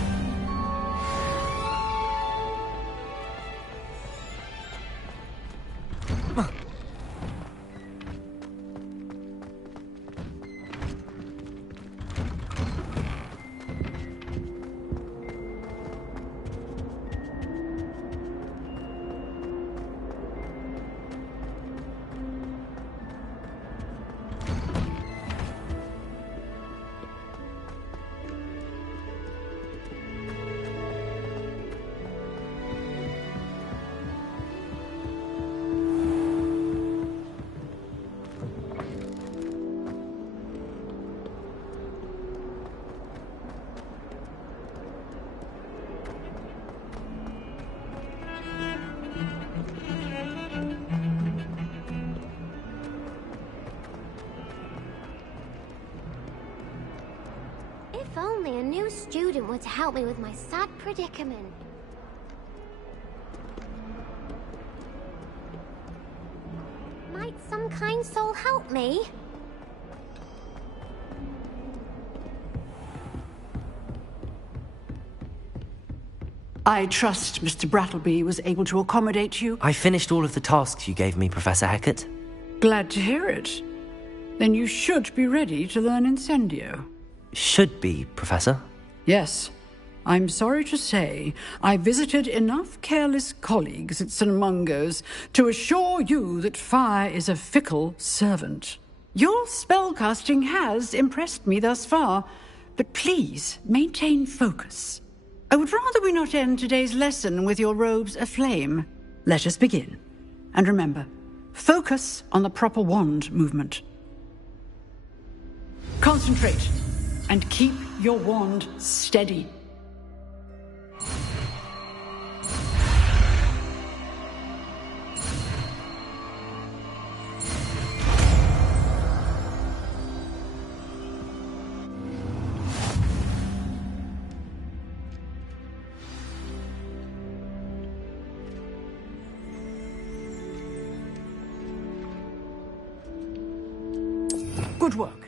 new student were to help me with my sad predicament. Might some kind soul help me? I trust Mr. Brattleby was able to accommodate you. I finished all of the tasks you gave me, Professor Hecat. Glad to hear it. Then you should be ready to learn Incendio. Should be, Professor. Yes. I'm sorry to say, I visited enough careless colleagues at St. Mungo's to assure you that fire is a fickle servant. Your spellcasting has impressed me thus far, but please maintain focus. I would rather we not end today's lesson with your robes aflame. Let us begin. And remember, focus on the proper wand movement. Concentrate, and keep your wand steady. Good work.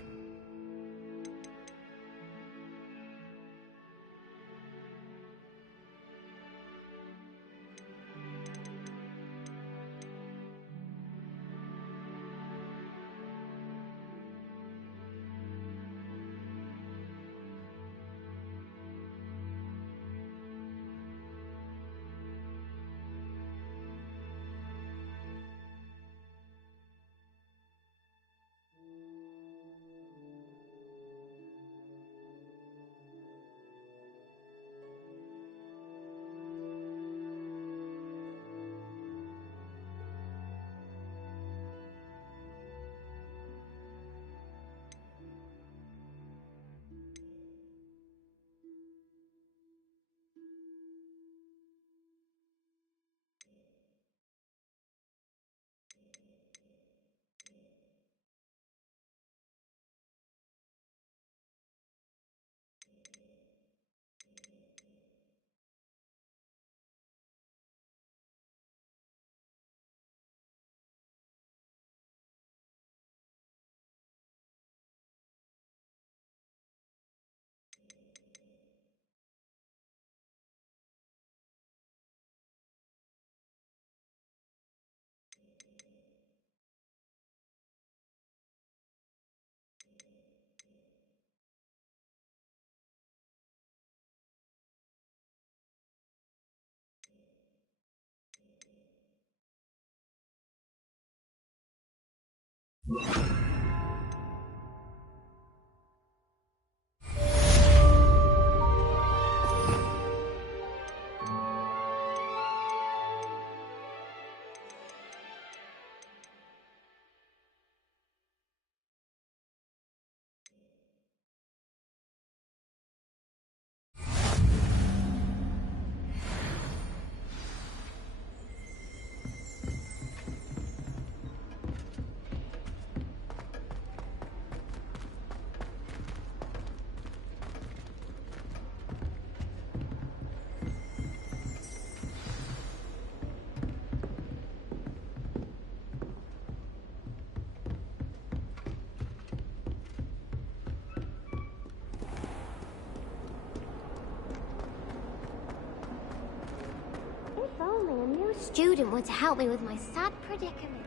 If only a new student were to help me with my sad predicament.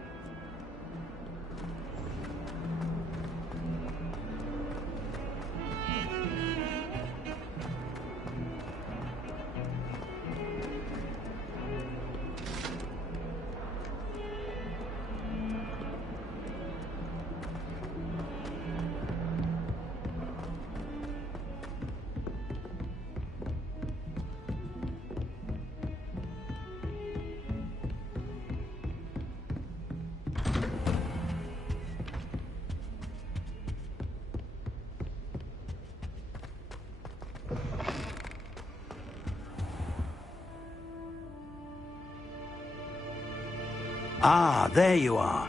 Ah, there you are.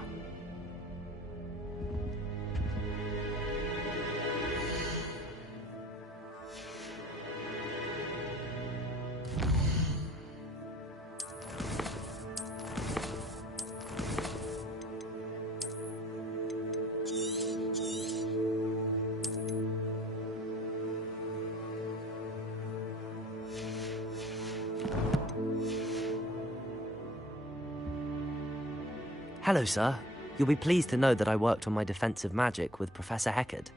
Hello, sir. You'll be pleased to know that I worked on my defensive magic with Professor Heckard.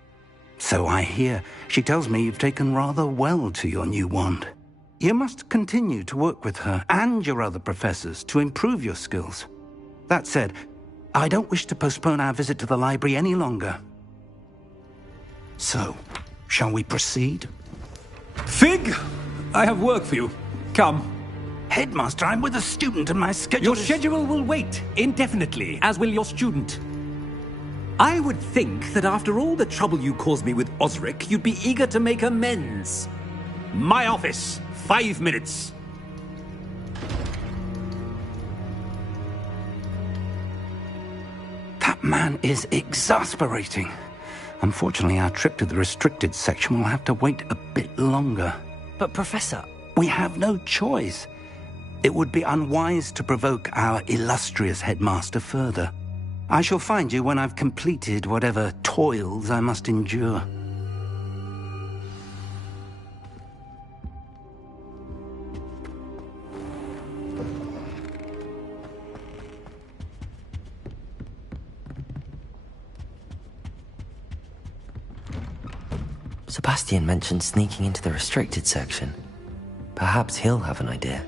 So I hear. She tells me you've taken rather well to your new wand. You must continue to work with her and your other professors to improve your skills. That said, I don't wish to postpone our visit to the library any longer. So, shall we proceed? Fig! I have work for you. Come. Headmaster, I'm with a student and my schedule Your schedule will wait indefinitely, as will your student. I would think that after all the trouble you caused me with Osric, you'd be eager to make amends. My office, 5 minutes. That man is exasperating. Unfortunately, our trip to the restricted section will have to wait a bit longer. But, Professor... We have no choice. It would be unwise to provoke our illustrious headmaster further. I shall find you when I've completed whatever toils I must endure. Sebastian mentioned sneaking into the restricted section. Perhaps he'll have an idea.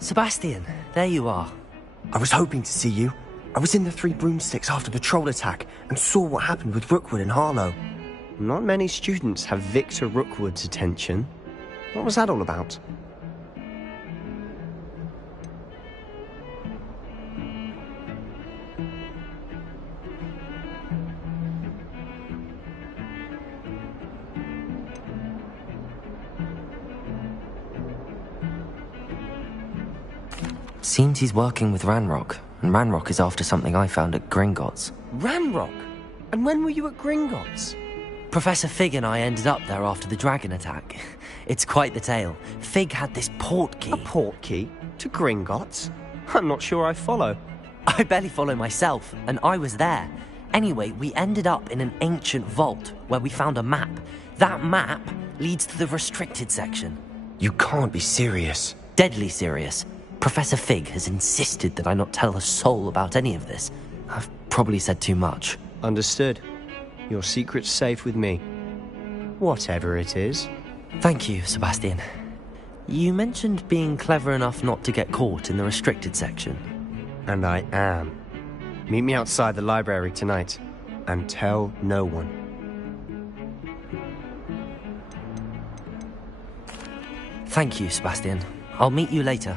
Sebastian, there you are. I was hoping to see you. I was in the Three Broomsticks after the troll attack and saw what happened with Rookwood and Harlow. Not many students have Victor Rookwood's attention. What was that all about? Seems he's working with Ranrock, and Ranrock is after something I found at Gringotts. Ranrock? And when were you at Gringotts? Professor Fig and I ended up there after the dragon attack. It's quite the tale. Fig had this portkey. A portkey? To Gringotts? I'm not sure I follow. I barely follow myself, and I was there. Anyway, we ended up in an ancient vault where we found a map. That map leads to the restricted section. You can't be serious. Deadly serious. Professor Fig has insisted that I not tell a soul about any of this. I've probably said too much. Understood. Your secret's safe with me. Whatever it is. Thank you, Sebastian. You mentioned being clever enough not to get caught in the restricted section. And I am. Meet me outside the library tonight, and tell no one. Thank you, Sebastian. I'll meet you later.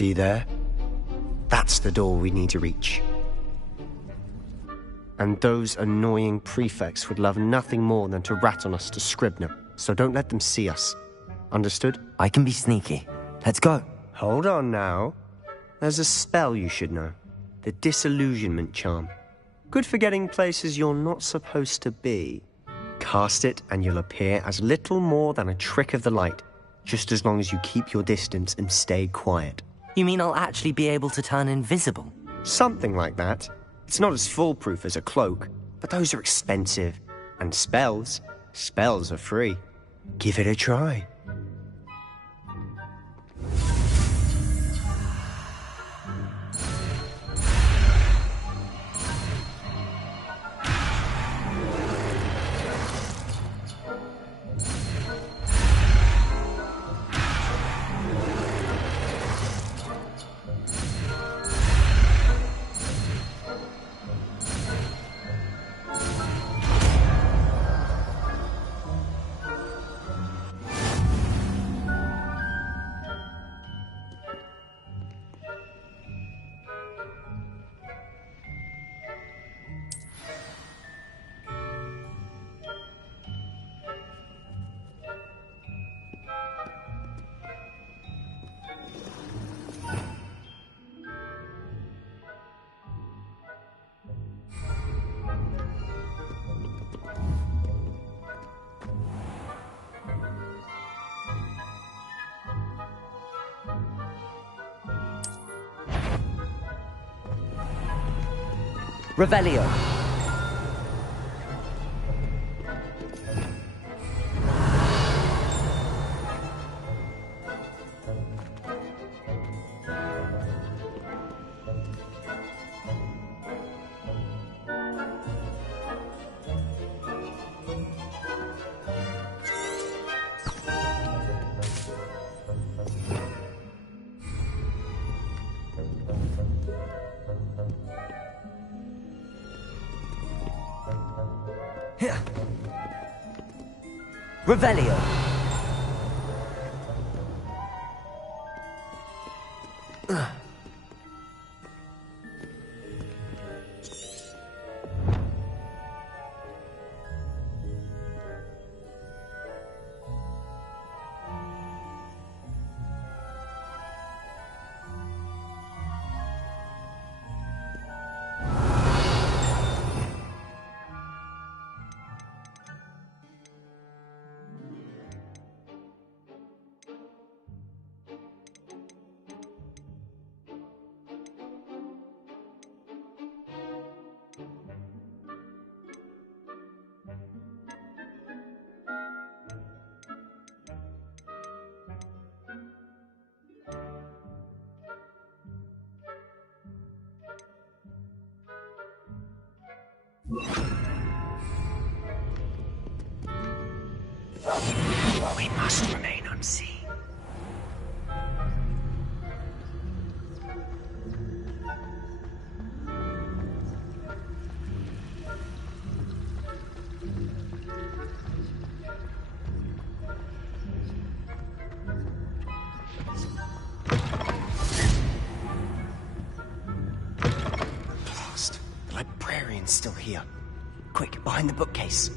See there? That's the door we need to reach. And those annoying prefects would love nothing more than to rat on us to Scribner, so don't let them see us. Understood? I can be sneaky. Let's go. Hold on now. There's a spell you should know. The Disillusionment Charm. Good for getting places you're not supposed to be. Cast it and you'll appear as little more than a trick of the light, just as long as you keep your distance and stay quiet. You mean I'll actually be able to turn invisible? Something like that. It's not as foolproof as a cloak, but those are expensive. And spells are free. Give it a try. Revelio. Revelio. We must remain unseen. Blast. The librarian's still here. Quick, behind the bookcase.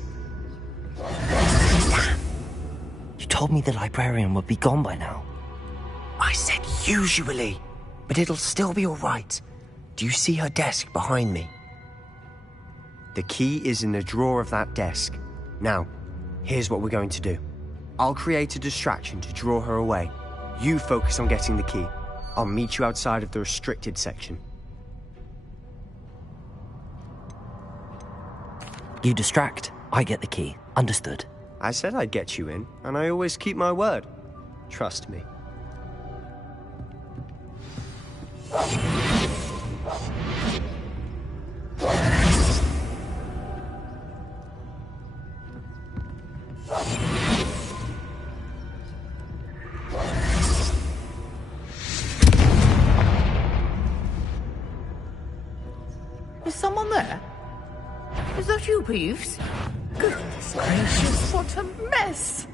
You told me the librarian would be gone by now. I said usually, but it'll still be all right. Do you see her desk behind me? The key is in the drawer of that desk. Now, here's what we're going to do. I'll create a distraction to draw her away. You focus on getting the key. I'll meet you outside of the restricted section. You distract, I get the key. Understood. I said I'd get you in, and I always keep my word. Trust me. Is someone there? Is that you, Peeves? Goodness gracious, what a mess!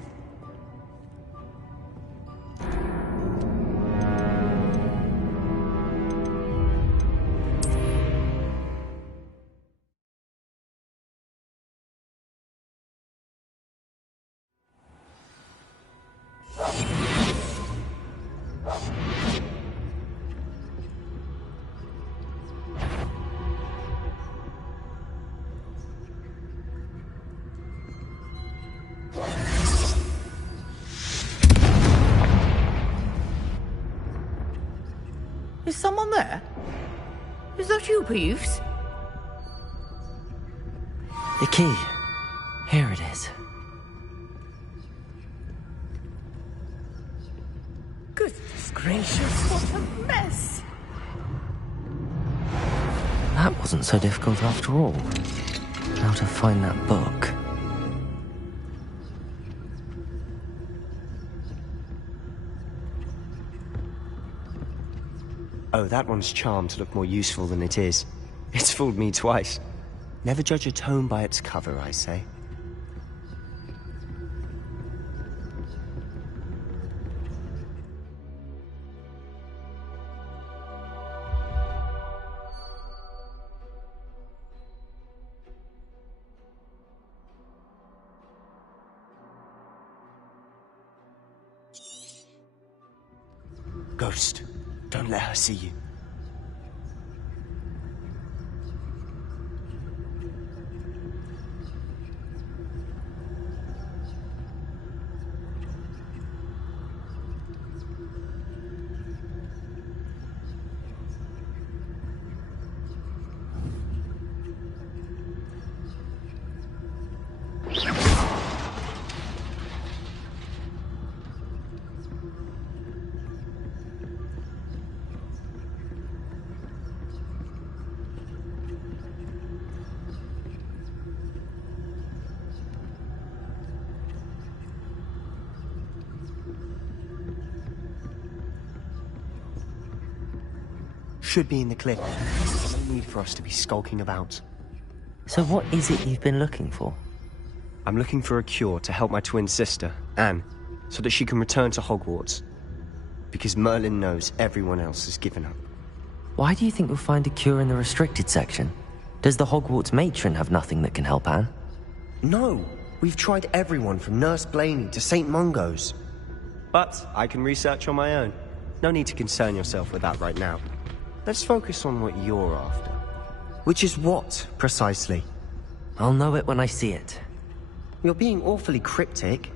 Is someone there? Is that you, Peeves? The key. Here it is. Goodness gracious, what a mess! That wasn't so difficult after all. How to find that book. Oh, that one's charmed to look more useful than it is. It's fooled me twice. Never judge a tome by its cover, I say. Ghost, don't let her see you. Should be in the cliff. No need for us to be skulking about. So what is it you've been looking for? I'm looking for a cure to help my twin sister, Anne, so that she can return to Hogwarts. Because Merlin knows everyone else has given up. Why do you think you'll find a cure in the restricted section? Does the Hogwarts matron have nothing that can help Anne? No! We've tried everyone from Nurse Blaney to St. Mungo's. But I can research on my own. No need to concern yourself with that right now. Let's focus on what you're after. Which is what, precisely? I'll know it when I see it. You're being awfully cryptic.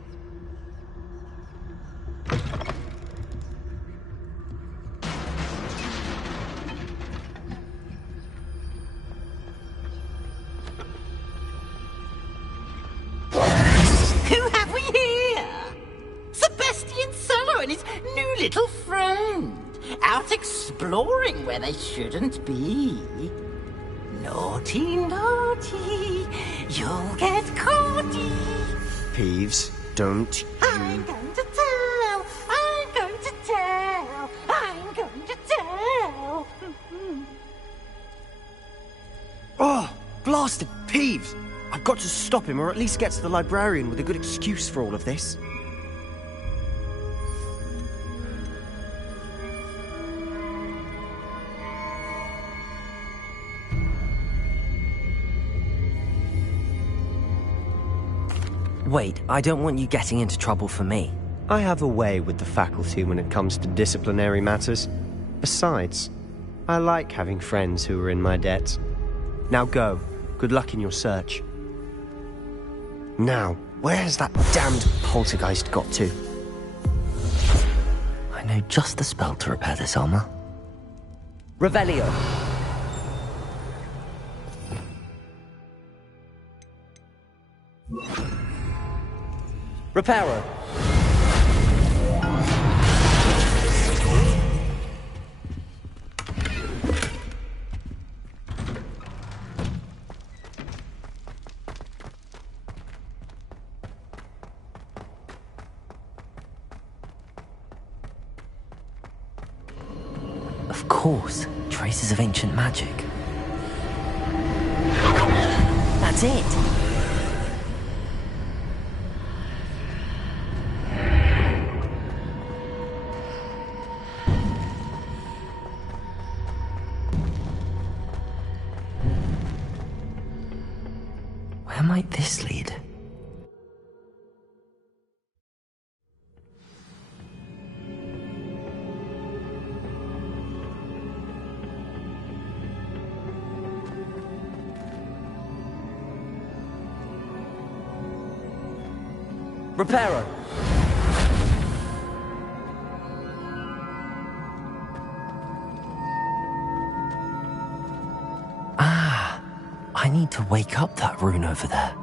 Who have we here? Sebastian Solo and his new little friend. Out exploring where they shouldn't be. Naughty, naughty, you'll get caughty. Peeves, don't I'm going to tell, I'm going to tell, I'm going to tell. Oh, blasted Peeves! I've got to stop him, or at least get to the librarian with a good excuse for all of this. Wait, I don't want you getting into trouble for me. I have a way with the faculty when it comes to disciplinary matters. Besides, I like having friends who are in my debt. Now go. Good luck in your search. Now, where's that damned poltergeist got to? I know just the spell to repair this armor. Revelio. Reparo. Of course, traces of ancient magic. That's it! Where might this lead? Reparo! Ah, I need to wake up that rune over there.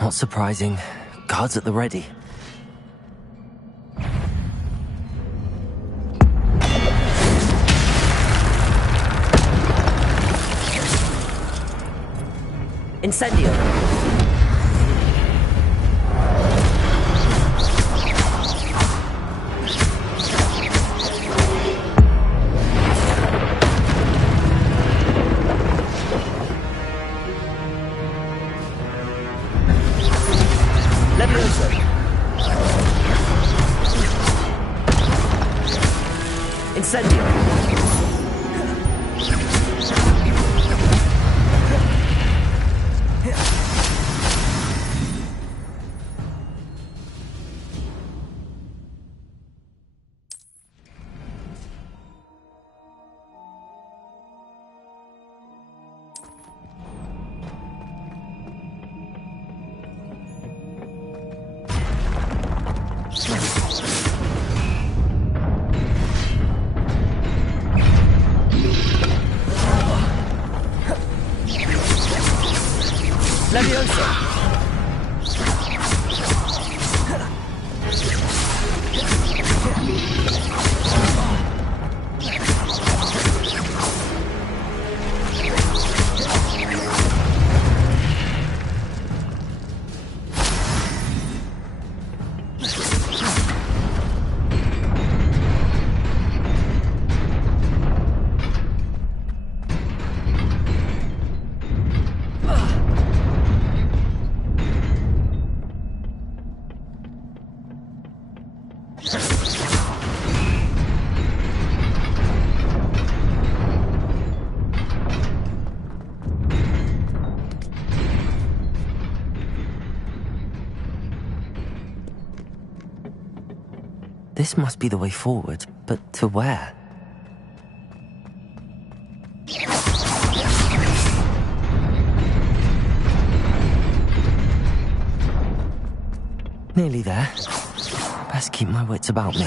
Not surprising. Guards at the ready. Incendio! Levioso! Incendio! Levioso! This must be the way forward, but to where? Nearly there. Best keep my wits about me.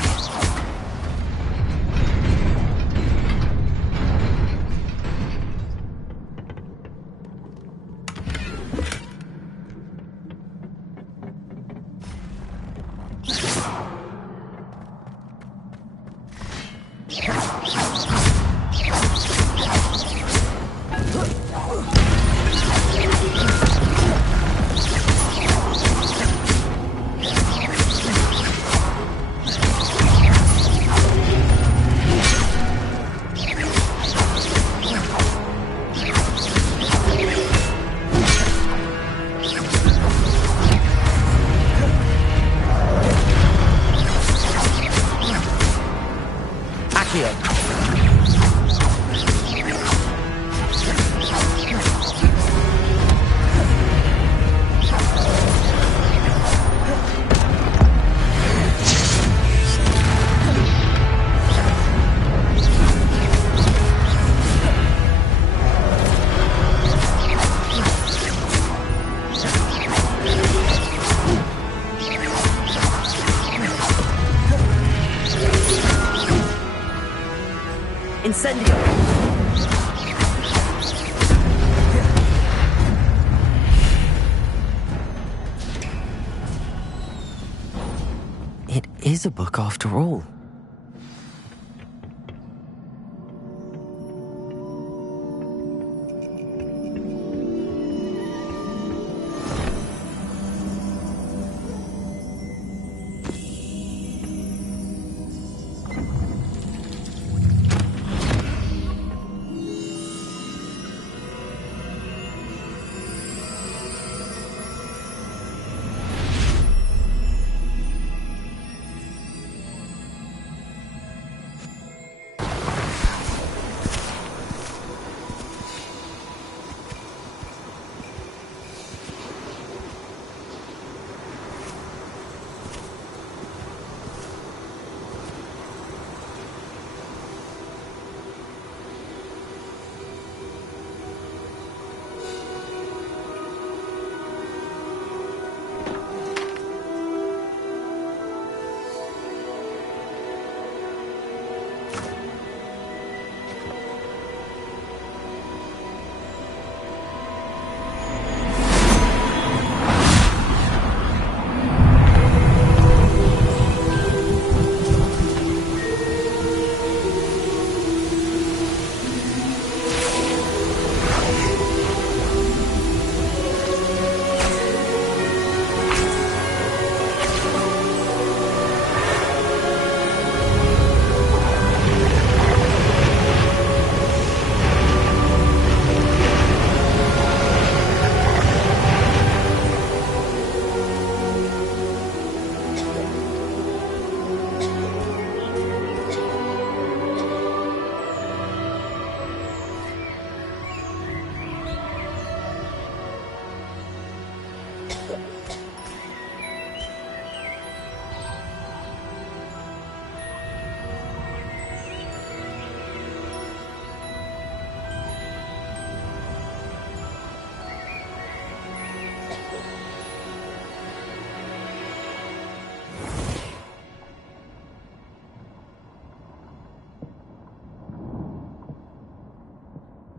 Incendio! It is a book after all.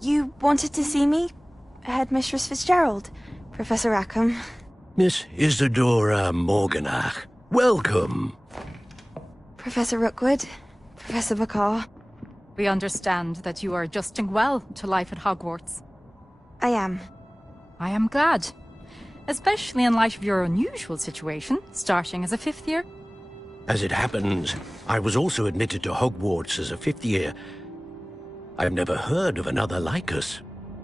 You wanted to see me? Headmistress Fitzgerald, Professor Rackham. Miss Isadora Morganach, welcome. Professor Rookwood, Professor Bakar. We understand that you are adjusting well to life at Hogwarts. I am. I am glad. Especially in light of your unusual situation, starting as a 5th year. As it happens, I was also admitted to Hogwarts as a 5th year. I've never heard of another like us.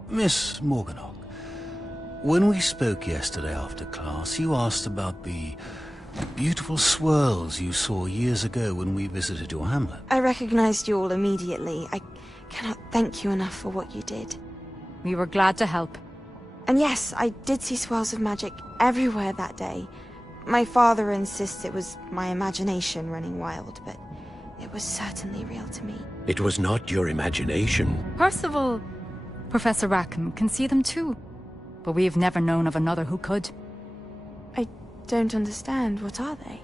Miss Morganach, when we spoke yesterday after class, you asked about the beautiful swirls you saw years ago when we visited your hamlet. I recognized you all immediately. I cannot thank you enough for what you did. We were glad to help. And yes, I did see swirls of magic everywhere that day. My father insists it was my imagination running wild, but it was certainly real to me. It was not your imagination. Percival, Professor Rackham can see them too. But we've never known of another who could. I don't understand. What are they?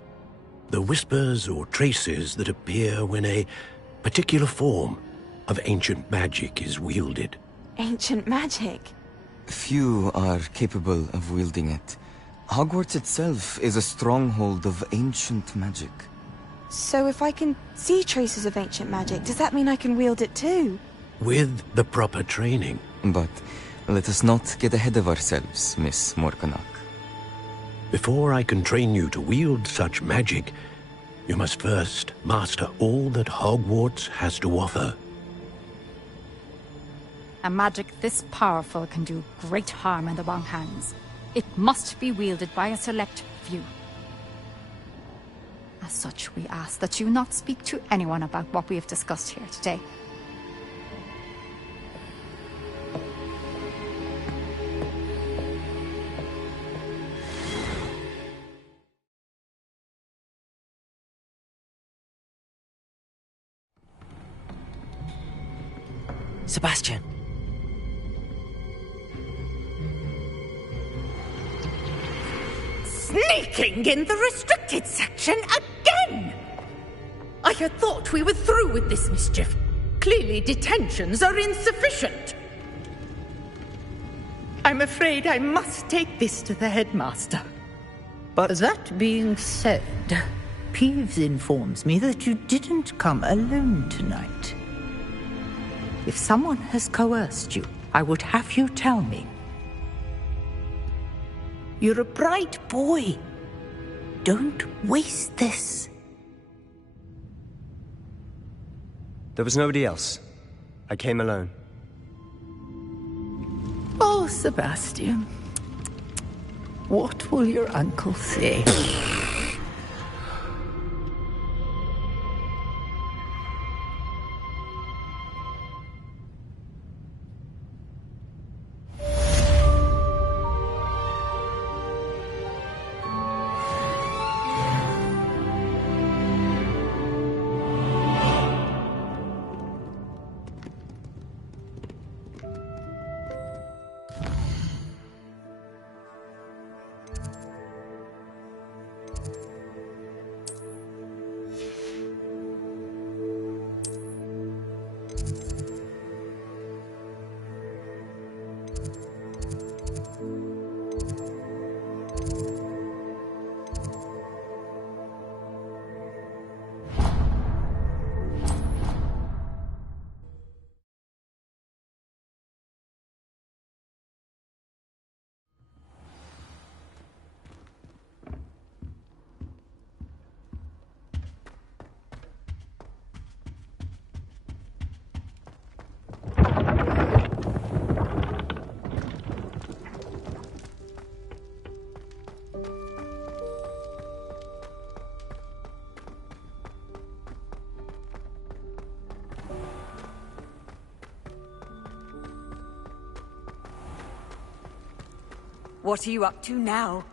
The whispers or traces that appear when a particular form of ancient magic is wielded. Ancient magic? Few are capable of wielding it. Hogwarts itself is a stronghold of ancient magic. So if I can see traces of ancient magic, does that mean I can wield it too? With the proper training. But let us not get ahead of ourselves, Miss Morganach. Before I can train you to wield such magic, you must first master all that Hogwarts has to offer. A magic this powerful can do great harm in the wrong hands. It must be wielded by a select few. As such, we ask that you not speak to anyone about what we have discussed here today. Sebastian. Sneaking in the restricted section again! I had thought we were through with this mischief. Clearly detentions are insufficient. I'm afraid I must take this to the headmaster. But that being said, Peeves informs me that you didn't come alone tonight. If someone has coerced you, I would have you tell me. You're a bright boy. Don't waste this. There was nobody else. I came alone. Oh, Sebastian. What will your uncle say? What are you up to now?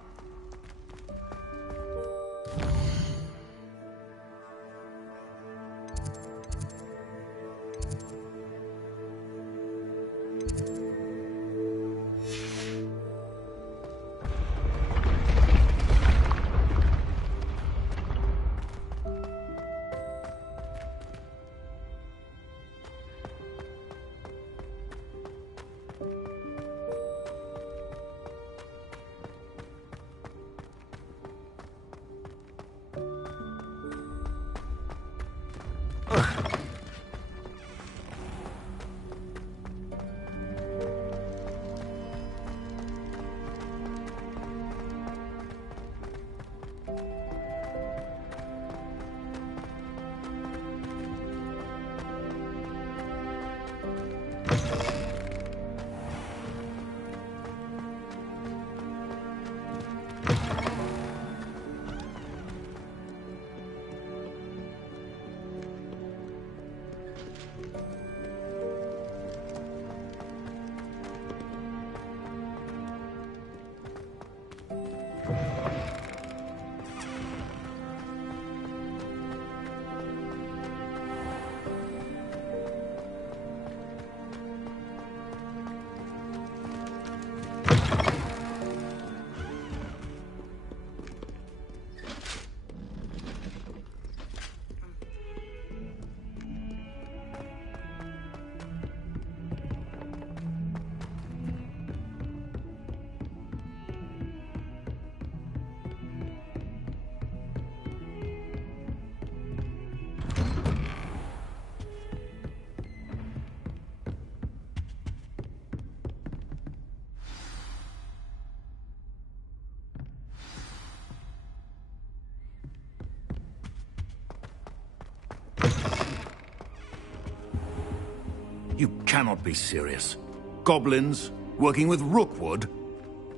You cannot be serious. Goblins working with Rookwood?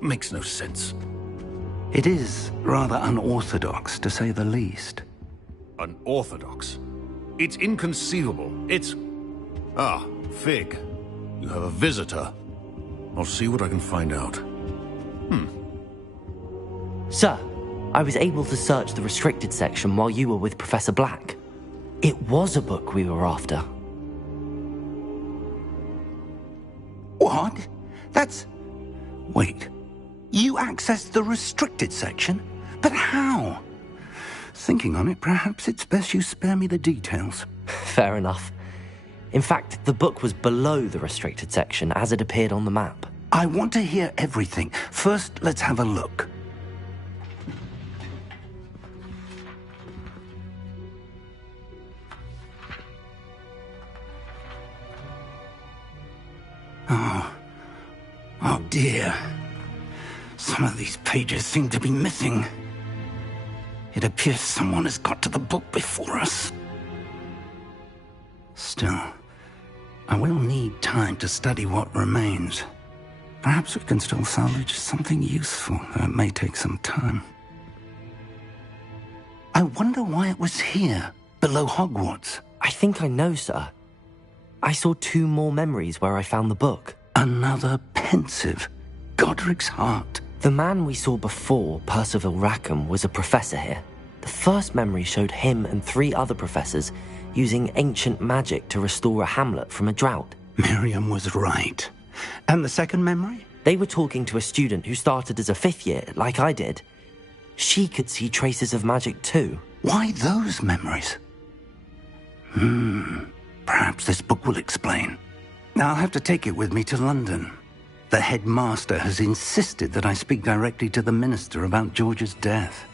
Makes no sense. It is rather unorthodox, to say the least. Unorthodox? It's inconceivable. It's... Ah, Fig. You have a visitor. I'll see what I can find out. Sir, I was able to search the restricted section while you were with Professor Black. It was a book we were after. What? That's... Wait. You accessed the restricted section? But how? Thinking on it, perhaps it's best you spare me the details. Fair enough. In fact, the book was below the restricted section as it appeared on the map. I want to hear everything. First, let's have a look. Oh dear. Some of these pages seem to be missing. It appears someone has got to the book before us. Still, I will need time to study what remains. Perhaps we can still salvage something useful, though it may take some time. I wonder why it was here, below Hogwarts. I think I know, sir. I saw 2 more memories where I found the book. Another pensive. Godric's heart. The man we saw before, Percival Rackham, was a professor here. The first memory showed him and 3 other professors using ancient magic to restore a hamlet from a drought. Miriam was right. And the second memory? They were talking to a student who started as a 5th year, like I did. She could see traces of magic too. Why those memories? Perhaps this book will explain. Now I'll have to take it with me to London. The headmaster has insisted that I speak directly to the minister about George's death.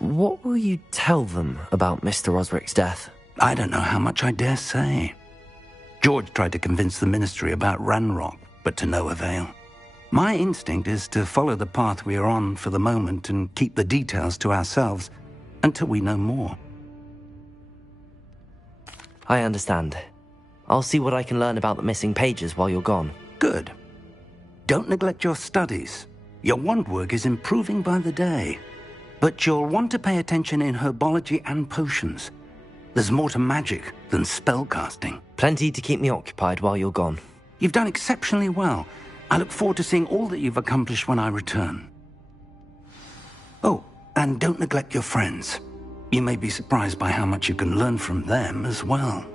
What will you tell them about Mr. Osric's death? I don't know how much I dare say. George tried to convince the ministry about Ranrock, but to no avail. My instinct is to follow the path we are on for the moment and keep the details to ourselves until we know more. I understand. I'll see what I can learn about the missing pages while you're gone. Good. Don't neglect your studies. Your wand work is improving by the day. But you'll want to pay attention in herbology and potions. There's more to magic than spellcasting. Plenty to keep me occupied while you're gone. You've done exceptionally well. I look forward to seeing all that you've accomplished when I return. Oh, and don't neglect your friends. You may be surprised by how much you can learn from them as well.